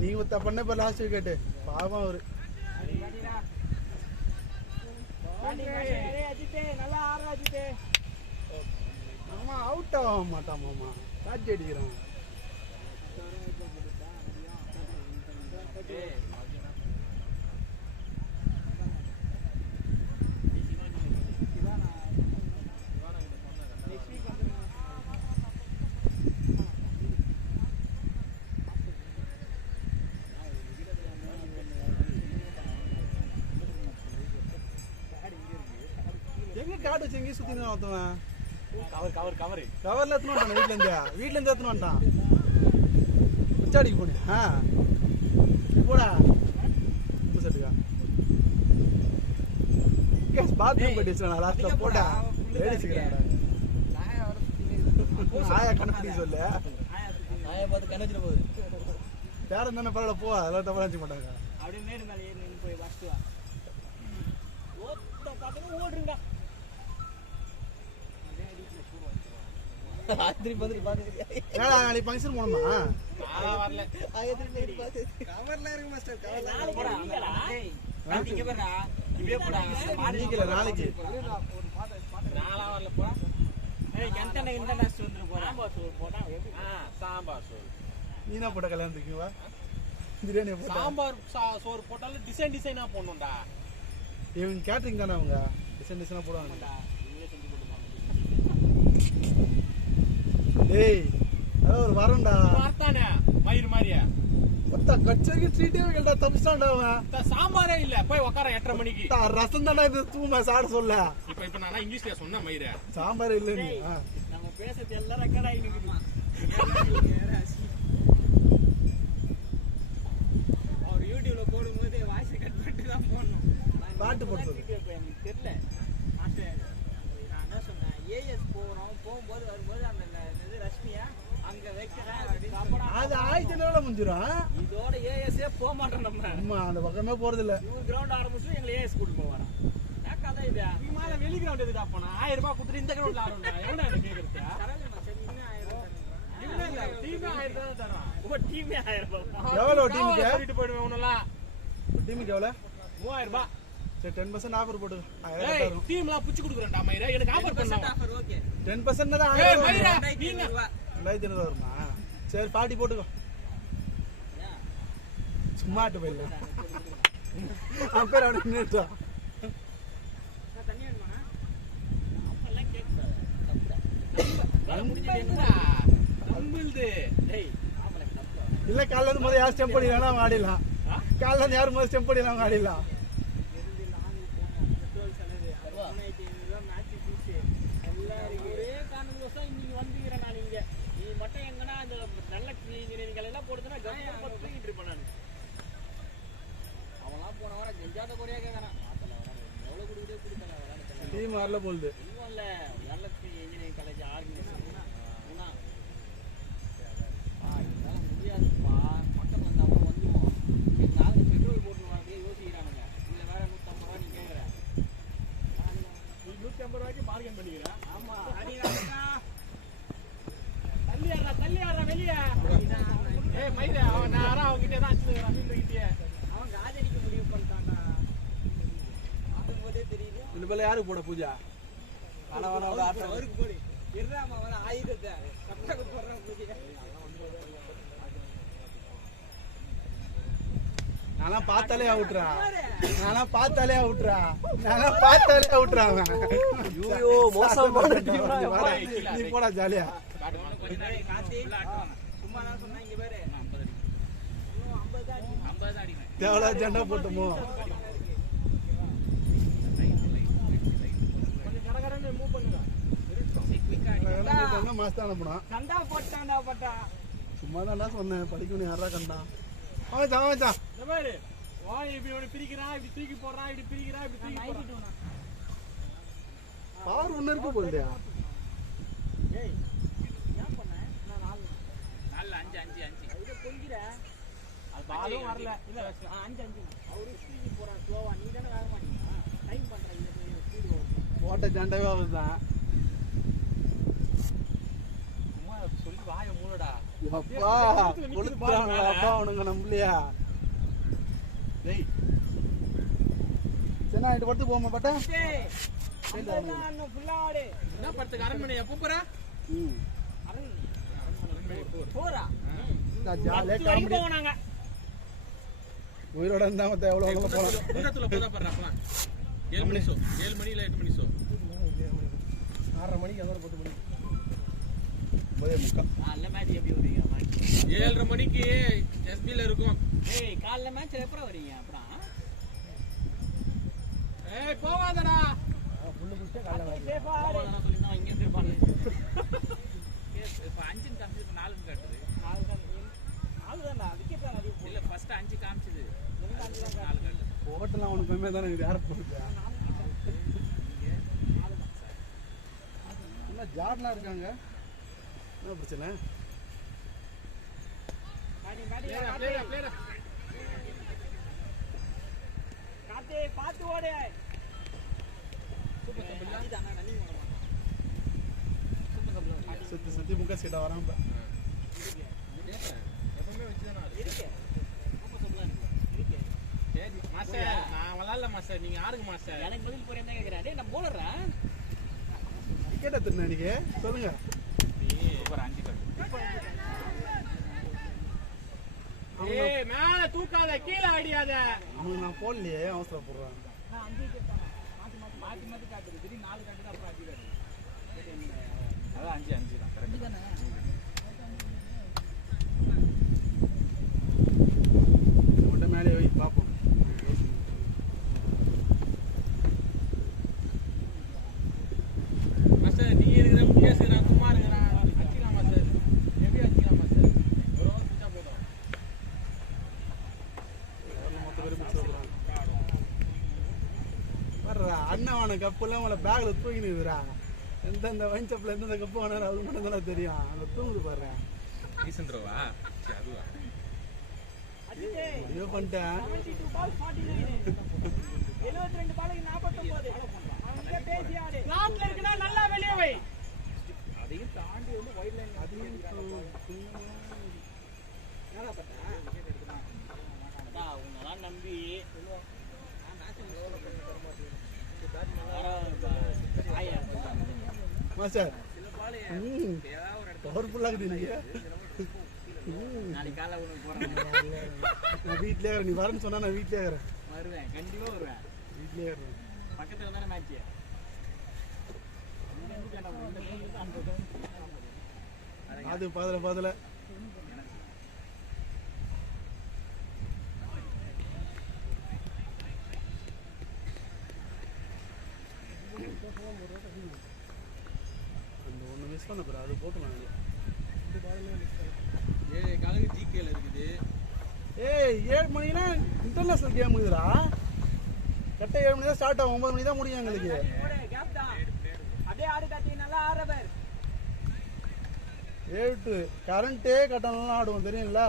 நீங்க பண்ண இப்ப லாஸ்ட் விக்கெட்டு பாவம் அவரு. ஆமா அவுட் ஆக மாட்டான் மாமா காட்சி அடிக்கிறான். எங்க காடு வச்சு எங்கேயும் சுத்தி ஒருத்தவன் கவர்ல எத்தனை வந்துட்டான் வீட்டுல இருந்து எத்தனை வந்துட்டான் உச்சாடிக்கு போனியா போடா செட்டுக்கா பாத்ரூம் போயிட்டு வச்சுனா லாஸ்ட்ல போட்டா லேடிச்சுக்கிறேன் ஆயா கணக்கு சொல்லு ஆயா பார்த்து கணச்சிட போகுது வேற என்ன பரவாயில்ல போ அதெல்லாம் தப்பா நினைச்சு மாட்டாங்க. அப்படியே மேடு மேலே ஏறி நின்று போய் வச்சுட்டு வா. ஓடுறீங்க நாளைக்கு ஃபங்க்ஷன் போனோமா நாளைக்கு நீனா போட்ட கல்யாணத்துக்கு பிரியாணி சாம்பார் சோறு போட்டாலும் டிசைன் டிசைனா போடணும்டா. இவங்க கேட்டரிங் தானே அவங்க டிசைன் டிசைனா போடுவாங்க. டேய் அதான் ஒரு வரண்டா பார்த்தானே மயிர் மாதிரியா மொத்த கட்சிக்கு ட்ரீட்டே வைக்கலடா தப்பிச்சான்டா அவன். சாம்பாரே இல்ல போய் உட்கார 8:30 மணிக்கு ரசம் தானே இது தூமா சாப்பிட சொல்ல. இப்ப நான் இங்கிலீஷ்ல சொன்ன மயிர சாம்பார் இல்ல நீ நம்ம பேசுறது எல்லாம் ரெக்கார்ட் ஆயிடுது. அவர் யூடியூப்ல போடும்போது வாய்ஸ் கட் பண்ணிட்டு தான் போடணும். பாட்டு போட்டு எனக்கு தெரியல மாஸ்டர் நான் என்ன சொன்னேன் ஏஎஸ் போகும்போது வரும்போது அந்த ரஷ்மியா அங்க வைக்கிறேன் அது ஆயிடுச்சுனால முடிஞ்சிடும். இதோட ஏஎஸ்ஏ போக மாட்டோம் நம்ம. அம்மா அந்த பக்கமே போறது இல்ல. இவங்க கிரவுண்ட் ஆரம்பிச்சு எங்களை ஏஎஸ் கூட்டு போவாராம். கதை இது மேல வெளி கிரவுண்ட் எதுடா போனா 1000 ரூபாய் கொடுத்துட்டு இந்த கிரவுண்ட்ல ஆடுறா எவ்வளவு எனக்கு கேக்குறது டீமே 1000 ரூபாய் தரான். ஓ டீமே 1000 ரூபாய் எவ்வளவு டீமுக்கு சொல்லிட்டு போயிடுவேன் உன்னலாம். டீமுக்கு எவ்வளவு 3000 ரூபாய். சரி 10% ஆஃபர் போடு. ஏய் டீம்லாம் புடிச்சு குடுக்குறேன்டா மயிரா எனக்கு ஆஃபர் பண்ணா ஆஃபர் ஓகே 10% தான் ஏய் மயிரா நீங்க 2500 வருமா? சரி பாட்டி போட்டுக்கோ சும்மாட்டு போயிடலாம். அவன் பேர் அவனுக்கு நின்றுட்டா இல்ல காலைல இருந்து முதல்ல யார் ஸ்டெம்ப் பண்ணிடலாம் அவங்க ஆடிடலாம். காலைல இருந்து யாரும் முதல்ல ஸ்டெம்ப் பண்ணிடலாம் அவங்க ஆடிடலாம். டீம் வரல போகுது. இந்த பேர்ல யாருக்கு போட பூஜா? நானா பார்த்தாலே அவுட்றா ஐயோ மோசமான டீம். நீ போடா ஜாலியா. தேவலா ஜெண்டா போட்டுமோ மூவ் பண்ணுங்க சொன்னா மாஸ்டர் அனுப்பணும். சண்டா போட்டான்டா பட்டா. சும்மா தான்டா சொன்னேன், படிக்கணும் யாரா கண்டா. அவன் அவன் இந்த பாரு வாய் இப்படி ஒன்று பிரிக்கிறான், இப்படி தூக்கி போடுறான், இப்படி பிரிக்கிறான், இப்படி தூக்கி போடுறான். பார் ஒன்று இருக்கு போல்லையா? ஏய் ஏன் பண்ண? நான் 4 5 இதை கொஞ்சிறேன். அது பாலும் வரல. இல்ல 5 அவரு தூக்கி போறான் ஸ்லோவா. நீ தானே வேக மாட்டீங்க. டைம் பண்றீங்க ஸ்பீடு வரும். ஓட்ட ஜாண்டாவே அவர்தான். சும்மா சொல்லி வாயை மூடடா. அப்பா கொளுத்துறாங்க அப்பா அவனுங்க நம்மளையா? டேய் சரி இது படுத்து போமா பட்டா. டேய் அண்ணா அண்ணா ஃபுல்லா ஆடு. என்ன படத்துக்கு அரண்மனை எப்போ போற? போறா. ஜாலியா வரைக்கும் காமெடி போனாங்க. உயிரோட இருந்தா மத்த எவ்வளவு வேணாலும் போலாம். கூட்டத்துல போதா பாரு அப்பலாம். 7 மணி ஷோ, 7 மணி இல்ல 8 மணி ஷோ. 6:30 மணிக்கு அதோட 10 மணிக்கு. 9:30. காலைல மேட்ச் எப்படி வரீங்க? 7:30 மணிக்கு எஸ்பில இருக்கும். ஏய் காலைல மேட்ச் எப்பற வரீங்க அப்புறம்? ஏய் போவாதடா. புல்லு புடிச்சா காலைல வாங்க. சேஃபா ஆடு. நான் சொல்லி தான் இங்க இருப்பானே. இப்ப 5 ன்னு காமிச்சது 4 ன்னு காட்டுது. 4 தான்டா. விக்கெட் தான் நிறைய போகுது. இல்ல ஃபர்ஸ்ட் 5 காமிச்சது. 4 காட்டுது. ஓட்டலாம் அவனுக்கு கம்மியா தானே இருக்குது. யாரை போடுது? என்ன ஜாட்லாம் இருக்காங்க? என்ன பிரச்சனை? பிளேடா. காத்தே பாத்து ஓடு. சுத்தி சுத்தி முக்க சீட்டா வரான். எப்பவுமே வச்சுதானா அது. இருக்கு. இருக்கு. சரி மாஸ்டர் நான் விளையாடல மாஸ்டர், நீங்க ஆடுங்க மாஸ்டர். எனக்கு பதில் போறேன் தான் கேக்குறேன். டேய் நான் போலறா. டிக்கெட் எடுத்துருந்தேன் இன்னைக்கு. சொல்லுங்க. சூப்பர் 5 காட்டு. அவனுக்கு ஏய் மேல தூக்காத, கீழ அடியாத. அவனுக்கு நான் போடலையே, அவசரப்படுறான். நான் 5 விக்கெட் தான். மாத்தி காட்டுது. திடீர் 4 காட்டுது அப்புறம் 5 காட்டுது. அதான் 5 தான் கரெக்ட் தானே. உன்கிட்ட மேலே வை பார்ப்போம். மாஸ்டர் நீ இருக்கிற முகேஷ் நான் சும்மா இருக்கிறேன். அடிக்கலாம் மாஸ்டர். எப்படி அடிக்கலாம் மாஸ்டர்? ஒரு ஓவர் பிச்சா போதும். மொத்த பேரும் மிஸ் சொல்றான். வர்றா அண்ணன் கப்பெல்லாம் உங்களை பேக்ல தூக்கின்னு இருக்குறா. எந்தெந்த வைன் ஷாப்ல எந்தெந்த கப்பு வாங்கினாரு அது மட்டும் தானே தெரியும். அங்க தூங்குது பாரு. ரீசன்ட்ரோவா? சரி அதுவா? அடிச்சே. ஐயோ பண்ணிட்டேன். 72 பால் 49. 72 பாலுக்கு 49. அவங்க பேசி ஆடு. நாட்ல இருக்குனா நல்லா வெளிய வை. அதையும் தாண்டி வந்து வைட் லைன் என்னடா பண்ணா? அடா உன்னலாம் நம்பி மாஸ்டர் சில பால் ம் ஏதாவது ஒரு இடத்துல பவர்ஃபுல்லா இருக்குது நீங்க. நாளைக்கு காலைல உனக்கு போறேன். நான் வீட்லயே இருக்கிறேன். நீ வரேன்னு சொன்னா நான் வீட்லயே இருக்கிறேன். வருவேன், கண்டிப்பா வருவேன். வீட்லயே இருக்கிறேன். பக்கத்துல தானே மேட்ச். அது பாதல அந்த ஒன்று மிஸ் பண்ண போகிறேன். அது போட்டுலாம். ஏய் காலைக்கு ஜிகேல இருக்குது. ஏய் 7 மணினா இன்டர்நேஷனல் கேம் இருக்குதுடா. கரெக்டாக 7 மணி தான் ஸ்டார்ட் ஆகும். 9 மணி தான் முடியும் எங்களுக்கு. கேப் தான். அப்படியே ஆடு காட்டி நல்லா ஆடுறவர். 7 கரண்ட்டே கட்டணம்லாம் ஆடுவோம் தெரியும்ல.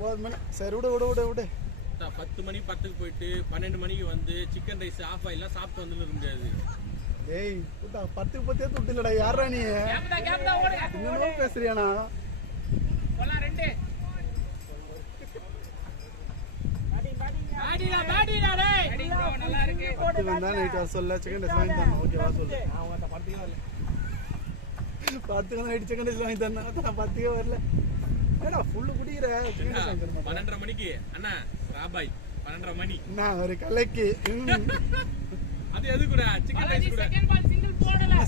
9 மணி சரி விடு. 10 மணி 10க்கு போயிட்டு 12 மணிக்கு வந்து சிக்கன் ரைஸ் ஆஃப் ஆயிலாம் சாப்பிட்டு வந்து இருக்க முடியாது. ஏய் கூட்டா 10க்கு 10 துட்டு இல்லடா. யாரா நீ? கேப் தான் ஓடு. இன்னும் பேசுறியானா? கொல்லாம் 2. பாடிடா டேய். நல்லா இருக்கு. 10க்கு வந்தா நைட் வர சொல்ல சிக்கன் ரைஸ் வாங்கி தரணும். ஓகேவா சொல்லு. அவங்க அந்த படத்துக்கே வரல. 10க்கு வந்து நைட் சிக்கன் ரைஸ் வாங்கி தரணும். நான் 10க்கே வரல. ஏடா ஃபுல்லு குடிக்கிற சிக்கன் ரைஸ் வாங்கி தர மாட்டேன். 12:30 மணிக்கு அண்ணா ராபாய் 12:30 மணி. நான் ஒரு கலைக்கு அது எது கூட சிக்கன் ரைஸ் கூட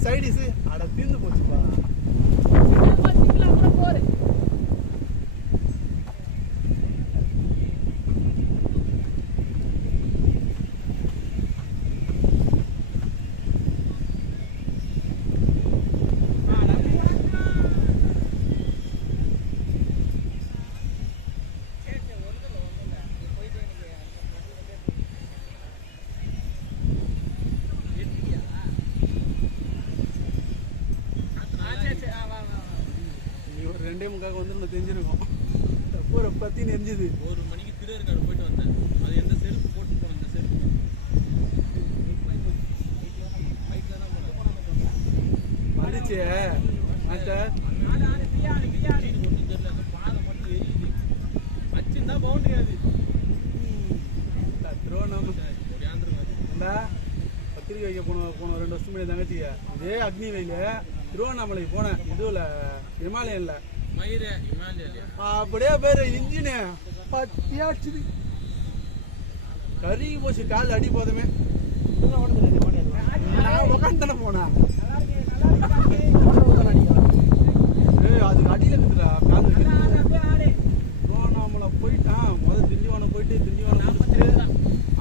சைடிஸ் அட தீர்ந்து போச்சுப்பா. 2:45 வந்து நம்ம தெரிஞ்சிருக்கோம். ஒரு பத்தி நெஞ்சுது. 1 மணிக்கு திருவேற்காடு போயிட்டு வந்தேன். அது எந்த செருப்பு போட்டு போனேன் அந்த செருப்பு வந்துச்சு மாஸ்டர். அச்சுதான் பவுண்டரி அது திருவண்ணாமலை பத்திரிக்கை வைக்க போன 2 வருஷம் முன்னாடி தங்கச்சிங்க இதே அக்னி வெயில திருவண்ணாமலைக்கு போனேன். இதுல ஹிமாலயன்ல மயிர ஹிமாலயா அப்படியே பேரு இன்ஜினு பத்தியாச்சுது. கருகி போச்சு கால் அடி போதுமே. நான் உட்காந்து தானே போனேன். அதுக்கு அடியில் இருக்குதுடா கால் திருவண்ணாமலை போயிட்டான். முதல் திண்டிவனம் போயிட்டு திண்டிவனம் முடிச்சுட்டு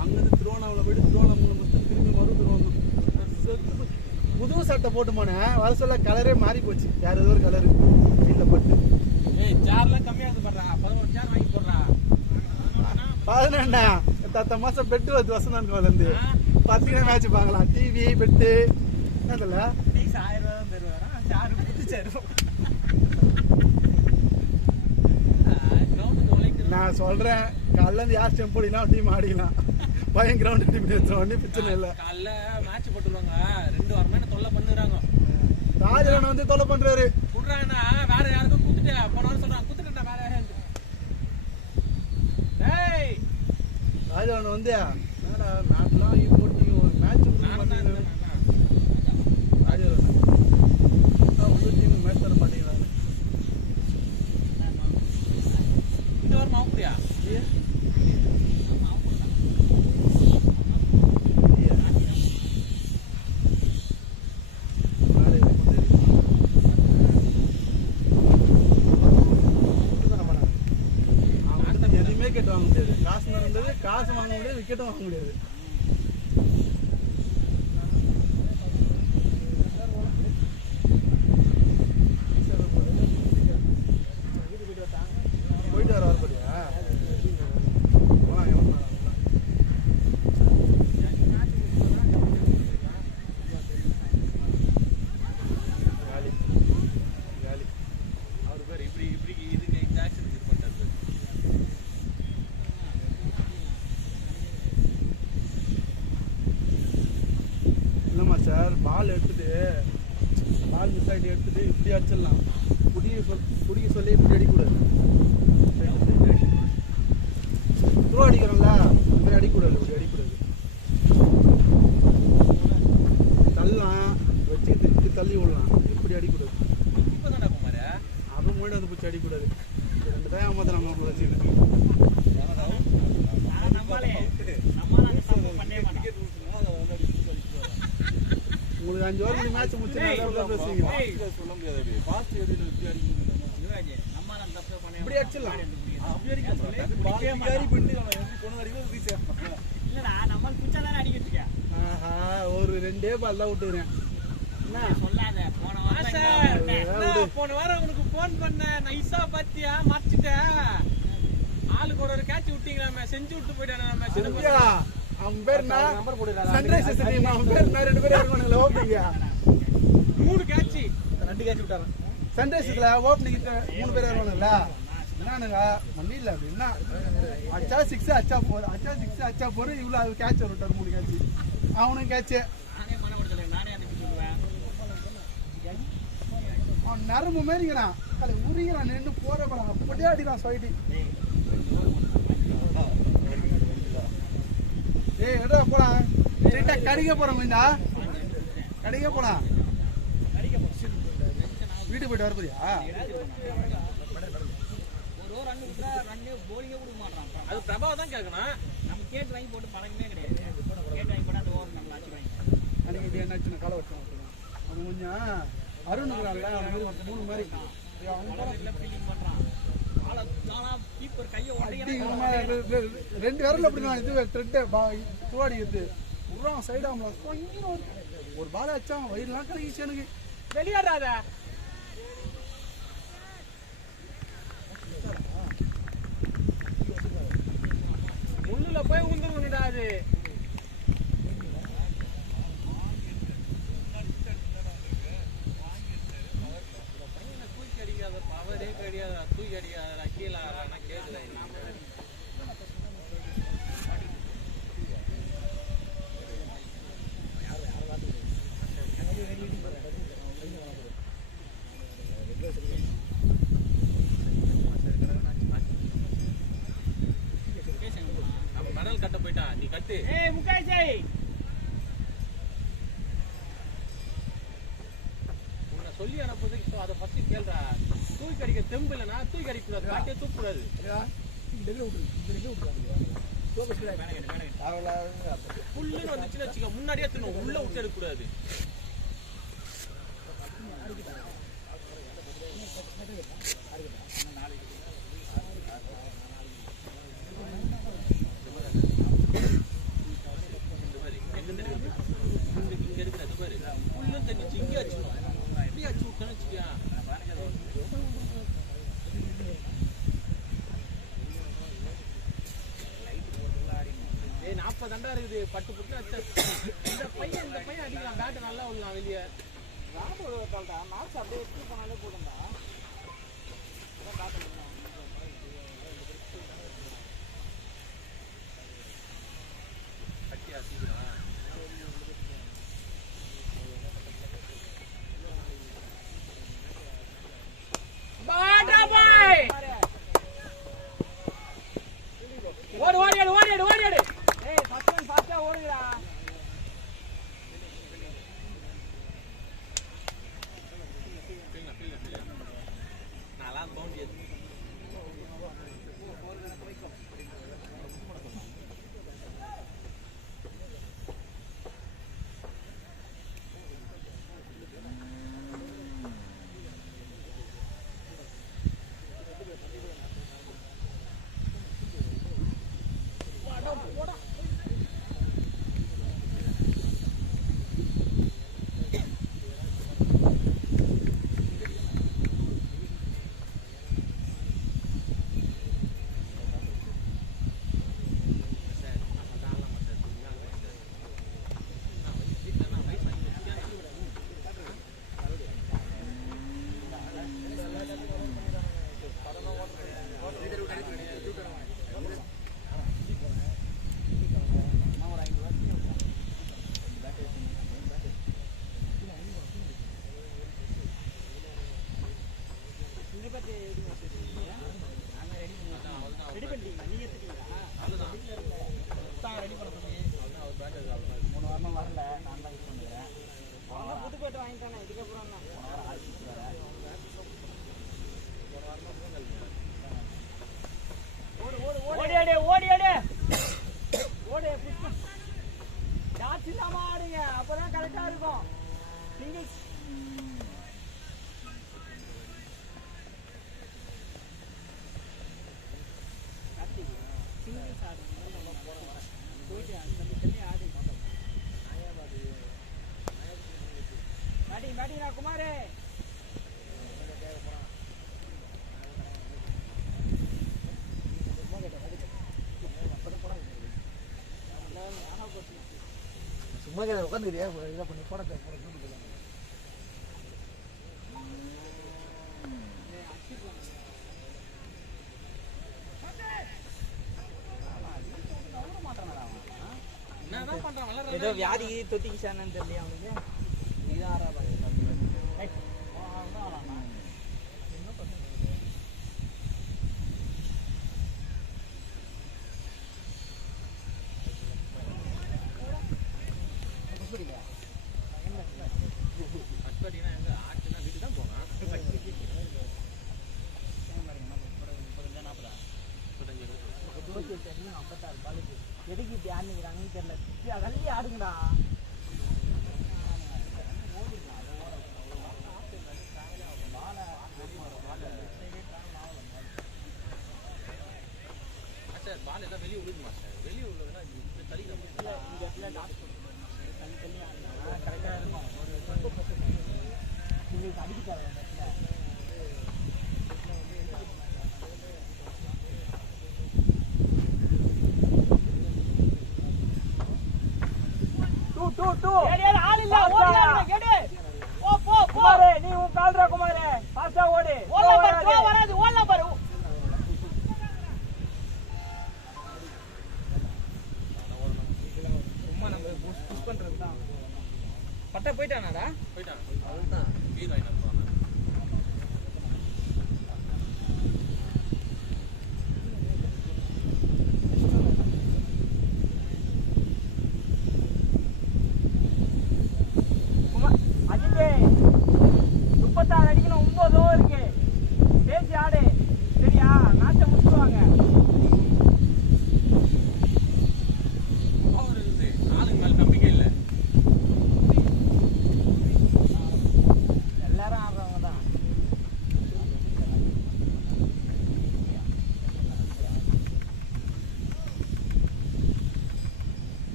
அங்கேருந்து திருவண்ணாமலை போயிட்டு திருவண்ணாமலை முடிச்சுட்டு திரும்பி திருவண்ணாமலை புது சட்டை போட்டு போனேன். வர சொல்ல கலரே மாறி போச்சு. வேற ஏதோ ஒரு கலரு வீட்டில் போட்டு. சேர்லாம் கம்மியாக போடுறா 11 சேர் வாங்கி போடுறா 11 தத்த மாசம் பெட்டு வந்து வசனம் வந்து 10 மேட்ச் பார்க்கலாம். டிவி பெட்டு அதில் 1000 ரூபா தான் தருவாரா சாரு நான் சொல்றேன். காலைல இருந்து யார் ஸ்டெம் போடினா டீம் ஆடிக்கலாம். பையன் கிரவுண்ட் டீம் ஒன்றும் பிரச்சனை இல்லை. காலைல மேட்ச் போட்டுருவாங்க 2 வாரமா என்ன தொல்லை பண்ணுறாங்க. ராஜரன் வந்து தொலை பண்றாரு. விட்றாங்கன்னா வேற யாருக்கும் குத்துட்டு போன வாரம் சொல்றாங்க குத்துட்டா வேற யாரும். டேய் ராஜரன் வந்து என்னடா நாட்டெல்லாம் போட்டி ஒரு மேட்ச் ராஜரன் டீம் மேட்ச் தர மாட்டேங்கிறாங்க. இந்த வாரம் ஆகுறியா எதுவுமே கேட்டு வாங்க முடியாது. காசு நடந்தது காசு வாங்க முடியாது. விக்கெட்டும் வாங்க முடியாது. போயிட்டு வர வரப்படியா காலி காலி அவர் பேர் இப்படி இப்படி இதுக்கு இந்த ஆக்ஷன் இது பண்ணுறது. இல்லைம்மா சார் பால் எடுத்துட்டு பால் மிஸ் ஆகிட்டு எடுத்துட்டு இப்படி அடிச்சிடலாம். குடிக்க சொல்லி இப்படி அடிக்கூடாது. த்ரோ அடிக்கிறோம்ல இந்த மாதிரி அடிக்கூடாது. இப்படி அடிக்கூடாது. தள்ளலாம் வச்சுக்கிட்டு இப்படி தள்ளி விடலாம். இப்படி அடிக்கூடாது. இப்போ தானே குமார் அது முன்னாடி வந்து பிடிச்சி அடிக்கூடாது. 2 தான் ஏமாத்திரம் நம்ம வச்சுக்கிட்டு உங்களுக்கு 5 ஓவர் மேட்ச் முடிச்சு சொல்ல முடியாது. பாஸ்ட் எதுல இப்படி இப்படி அடிச்சிடலாம். இல்லடா நம்ம குச்சா தானே அடிக்கிறதுக்கு. ஆஹா ஒரு 2 பால் தான் விட்டுக்கிறேன். சொல்லாத போன வாரம் உனக்கு போன் பண்ண நைஸா பாத்தியா மறைச்சிட்ட. ஆளுக்கு ஒரு கேட்ச் விட்டீங்களாமே செஞ்சு விட்டு போயிட்டானே. செஞ்சியா அவன் பேர் என்ன? Sunrisers team. அவன் பேர் என்ன? 2 பேர் இருக்கானுங்களே ஓப்பனிங்க. 3 கேட்ச் 2 கேட்ச் விட்டாங்க. சன்ரைசர்ஸ்ல ஓப்பனிங் 3 பேர் இருக்கானுங்களா? என்னனுங்க மண்ணில அப்படின்னா அச்சா 6 அச்சா 4 அச்சா 6 அச்சா 4 இவ்வளவு கேட்ச் விட்டார். 3 கேட்ச் அவனும் கேட்ச். நானே மனப்படுத்தல நானே அதை சொல்லுவேன். அவன் நரம்பு மாரிக்கிறான். அது உரிக்கிறான். நின்று போற படம் அப்படியே அடிக்கிறான் ஸ்வைட்டி. ஏய் எடா போலாம். ஸ்ட்ரைட்டா கடிக்க போறோம். இந்த கடிக்க போலாம். வீட்டுக்கு போயிட்டு வரப்போறியா? ஒரு ரன் விட்டா ரன்னே போலிங்கே கொடுக்க மாட்டான். அது பிரபாவ தான் கேட்கணும். நம்ம கேட் வாங்கி போட்டு பழக்கமே கிடையாது. கேட் வாங்கி போட்டு அந்த ஓவர் நம்மள அடிச்சு வாங்கி அன்னைக்கு இப்படி என்ன சின்ன காலை வச்சோம். அவன் கொஞ்சம் அருணுங்கிறான்ல அவன் மாதிரி 3 மாதிரி அவன் ஃபீலிங் பண்றான். ஆனா கீப்பர் கையை உடையற 2 விரல்ல அப்படி நான் இது த்ரெட் துவாடி எடுத்து உரம் சைடாமல ஒரு பால் அடிச்சான். வயிறுலாம் கலகிச்சு எனக்கு. வெளியாடாத முள்ளுல போய் உந்துருங்கடா. அது குயிக் அடிக்காத பவரே கிடையாது. கட்ட போயிட்டான். நீ கட்டு. ஏய் முகேஷ் உன்னை சொல்லி அனுப்புறதுக்கு அதை ஃபர்ஸ்ட் கேள்றா. தூக்கி அடிக்க தெம்பு இல்லைன்னா தூக்கி அடிக்க கூடாது. காட்டே தூக்க கூடாது. புல்லுன்னு வந்துச்சுன்னு வச்சுக்க முன்னாடியே தின்னும். உள்ள விட்டு எடுக்க கூடாது. தண்டா இருக்குது பட்டு புட்டு இந்த பையன் அடிக்கலாம். பேட்டை நல்லா விடலாம் வெளியே. மார்க்ஸ் அப்படியே எடுத்து போனாலே போடும்டா. கட்டியா சீக்கிரம் ஓடு ஓடியாடு ஓடியாடு ஓடியாடு. ஃபாஸ்டா ஓடுங்கடா. நான்லாம் பவுண்ட் ஏத்து ரெடி பண்ணிட்டீங்களா? நீங்க எடுத்துட்டீங்களா? அவ்வளோதான் ரெடி பண்ண சொன்னீங்க. அவர் பேட்டர் 3 வாரமாக வரல. நான் தான் யூஸ் பண்ணுறேன். புது பேட்டர் வாங்கிட்டானே. இதுக்கப்புறம் தான் ஓடியாடு ஓடியாடு ஓடு. டாட்ஸ் இல்லாம ஆடுங்க. அப்பதான் கரெக்டா இருக்கும். சிங்கிள்ஸ் பேட்டிங் குமாரே. சும்மா உட்காந்துக்கிறியா? இதை பண்ணி போட ஏதோ வியாதி தொத்திக்கிச்சானு தெரியல அவனுக்கு. எதுக்கு இப்படி ஆடுங்கிறாங்கன்னு தெரியல. கல்வி ஆடுங்கடா. பால் எல்லாம் வெளியே விழுதுமா சார்? வெளியே விழுதுன்னா தள்ளி இந்த இடத்துல டாஸ் தள்ளி ஆடுனா கரெக்டாக இருக்கும். உங்களுக்கு அடிக்காது அந்த இடத்துல. ஆள் இல்ல. குமாரே நீ உன் கால்ரா குமாரே. ஃபாஸ்டா ஓடு. வராது ஓடலாம் பாரு. சும்மா நம்ம புஷ் பண்றது தான். பட்டா போயிட்டானாடா? போயிட்டான். அதுதான் வீடு ஆயிட்டான்.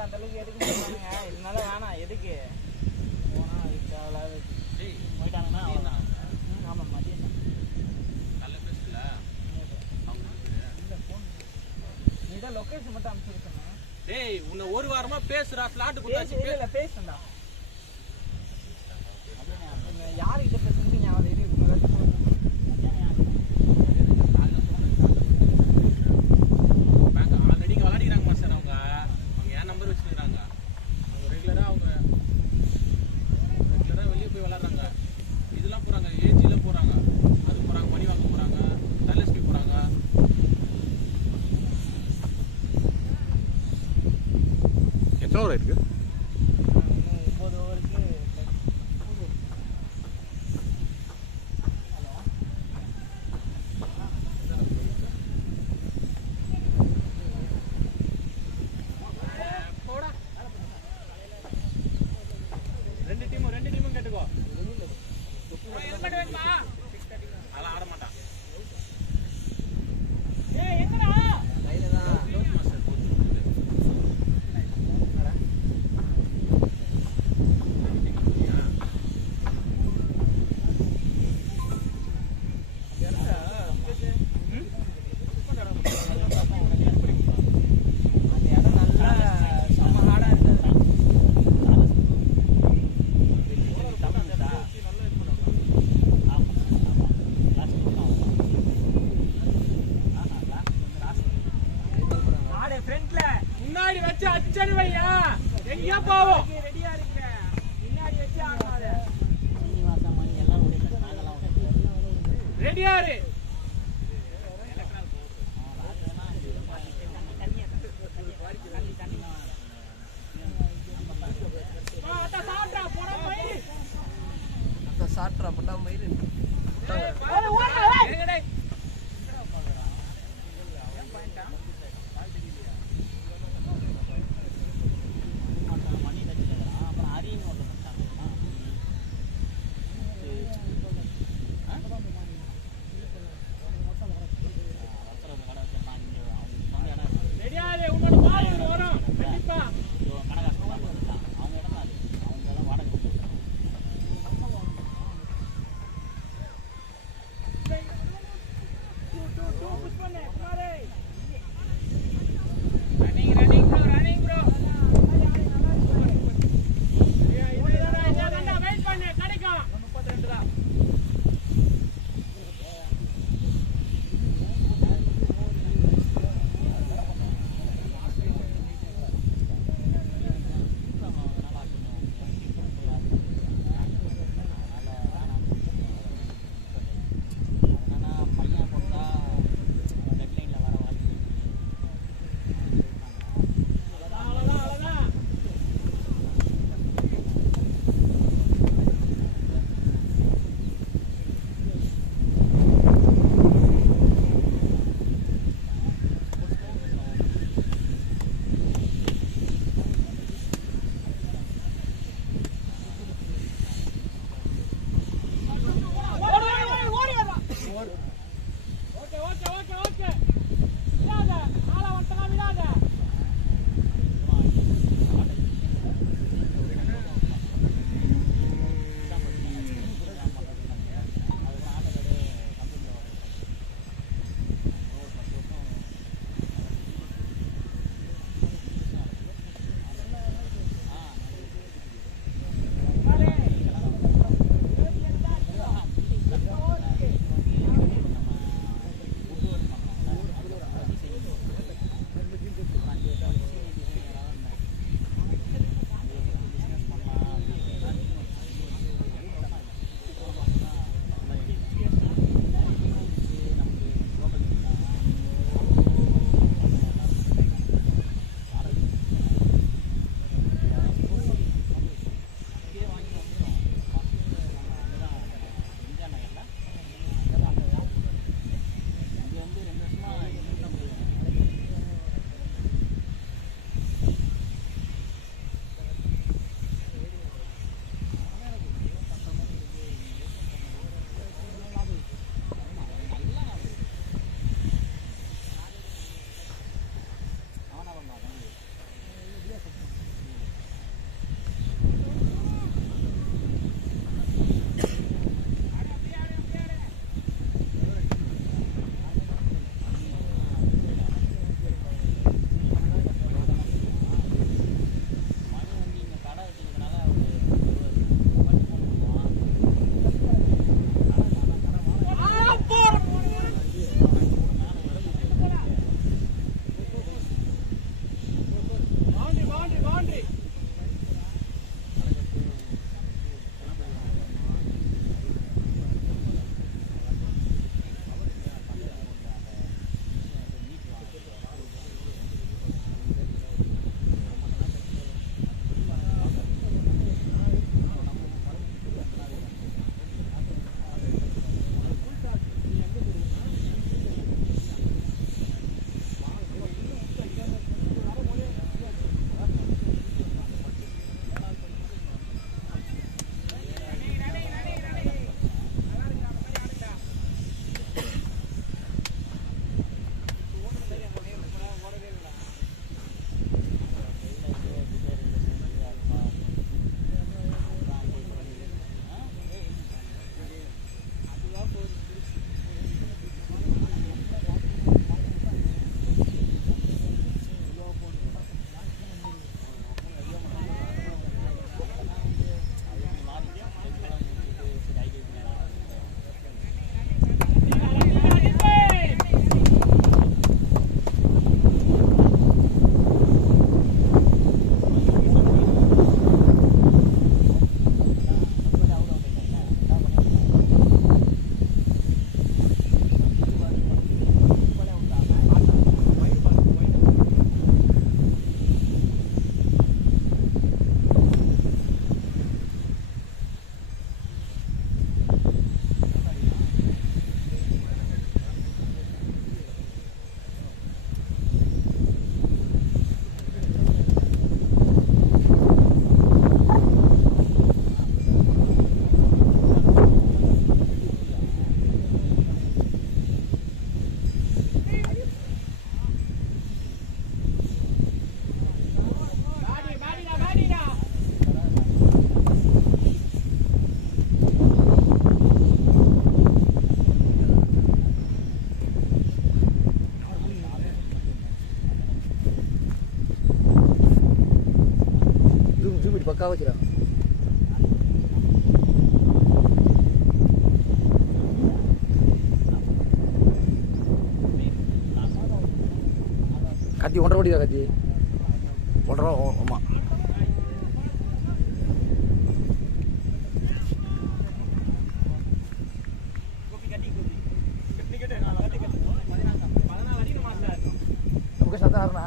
ஆள் அந்த அளவுக்கு எதுக்கு போனாங்க, இதனால வேணாம் எதுக்கு போனா தேவையில்லாத போயிட்டாங்கன்னா அவ்வளோதான். ஆமாம் மதியம் நல்ல பேசல நீ தான் லொக்கேஷன் மட்டும் அனுப்பிச்சிருக்கேன். டேய் உன்னை ஒரு வாரமா பேசுறா ஸ்லாட் கொடுத்தாச்சு. இல்லை பேசுண்டா யாருக்கிட்ட பேசுறது ஞாபகம் இருக்கு. ஆல்ரெடி இங்கே விளையாடிக்கிறாங்க மாஸ்டர். அவங்க என் நம்பர் வச்சுருக்காங்க. அவங்க ரெகுலராக வெளியே போய் விளையாடுறாங்க. இதெல்லாம் போகிறாங்க, ஏஜிலாம் போகிறாங்க, அது போகிறாங்க, மணி வாங்க போகிறாங்க, தர்லஸ்பி போகிறாங்க. எத்தனை ஓவர் இருக்கு? 9 ஓவருக்கு ரெண்டு டீமும் கேட்டுக்கோ. அதெல்லாம் ஆட மாட்டான். கையில் தான் அந்த இடம் நல்லா செம்ம ஹார்டாக இருந்தது. ஆடு ஃப்ரண்ட்ல முன்னாடி வச்சு அச்சடி வையா, எங்கேயா போவோம். ரெடியா இருக்க, முன்னாடி வச்சு ஆடாத. ரெடியா இரு. சாட்ரா பண்ணாம போயிரு. பக்கா வச்சுறாங்க. கத்தி 1.5 கோடி கத்தி 1.5 ஆமா. முகேஷ் அதான் ஆறுனா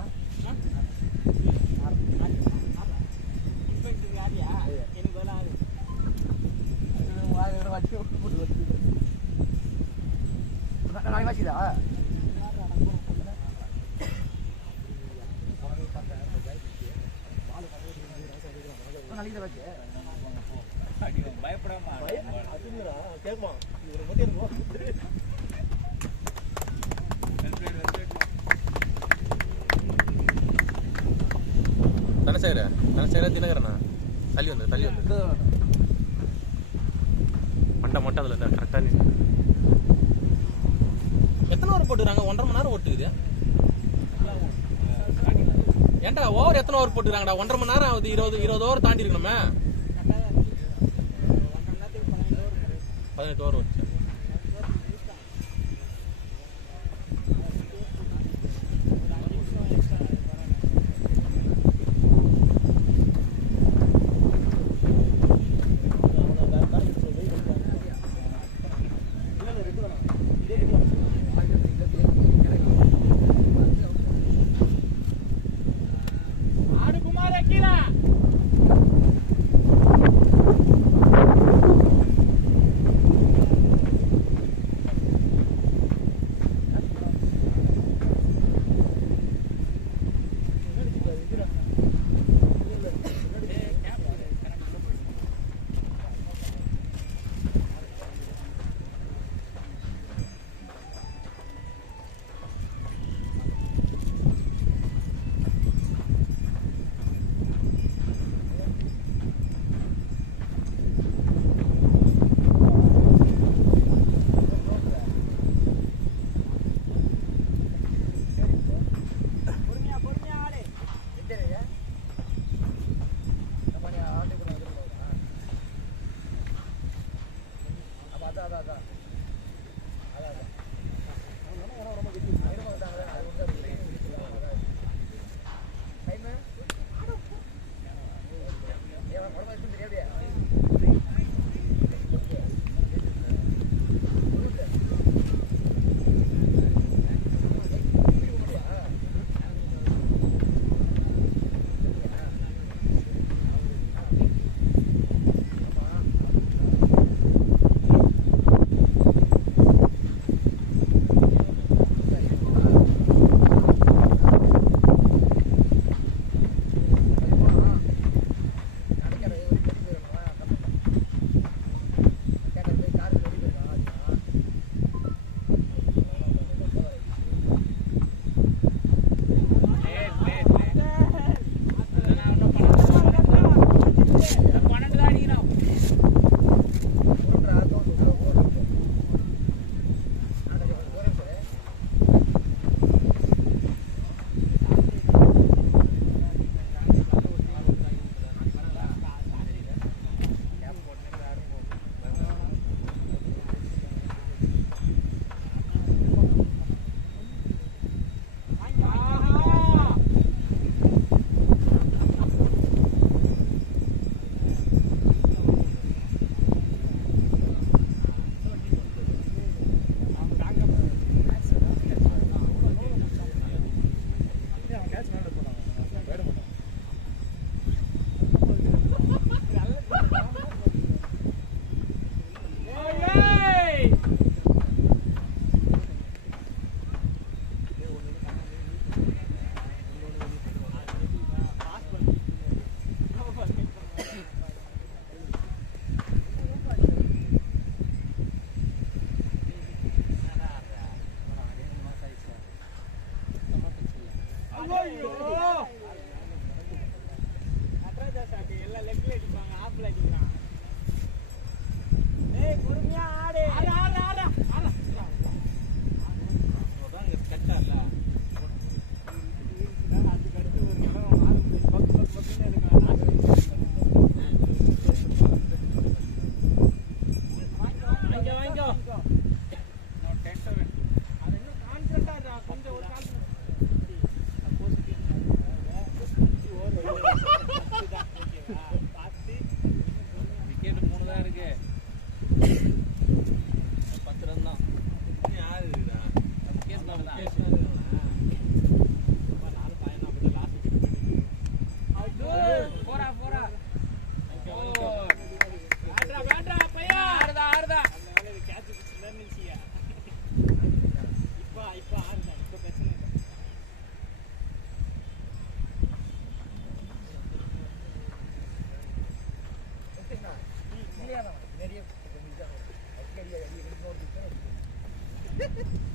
நாளைக்கு வாசிதா நாளைக்கு வாசி பயப்படாம கேட்குமா இவர் மட்டும் இருக்கும். தனசேகர தினகரண்ணா தள்ளி வந்து மண்டை அதில் கரெக்டாக எத்தனை ஓவர் போட்டுக்கிறாங்க? 1.5 மணி நேரம் ஓட்டுக்குது. ஏன்டா ஓவர் எத்தனை ஓவர் போட்டுக்கிறாங்கடா? 1.5 மணி நேரம் ஆகுது. 20 ஓவர் தாண்டி இருக்கணுமே. 18 ஓவர் வச்சு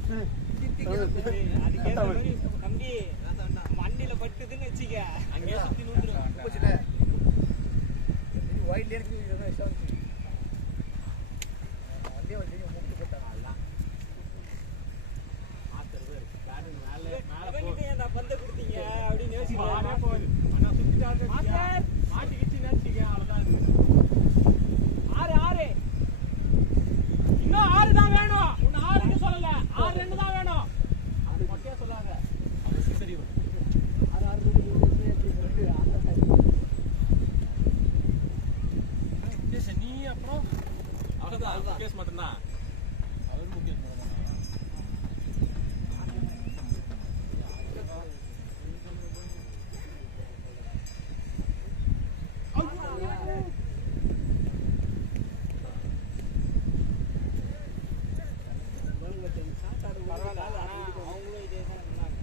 அதுக்கேற்ற மாதிரி தம்பி மண்டியில பட்டுதுன்னு வச்சுக்க அங்கேயே சுத்தி நூந்துரும். பந்த கொடுத்தீங்க அப்படின்னு மாட்டிக்கிச்சுன்னு வச்சுக்க அவ்வளவுதான். ஆறு ஆறு இன்னும் 6 தான் வேணும். இன்னும் 6 சொல்லல, 6 2 தான் வேணும். அது மொட்டையா சொல்லாத. அது சரி வரும். நீ அப்புறம் அவ்வளவுதான் கேஸ் மட்டும்தான். அவர் முக்கியம் அவங்களும் இதே தான் சொன்னாங்க.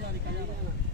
4 கல்யாணம்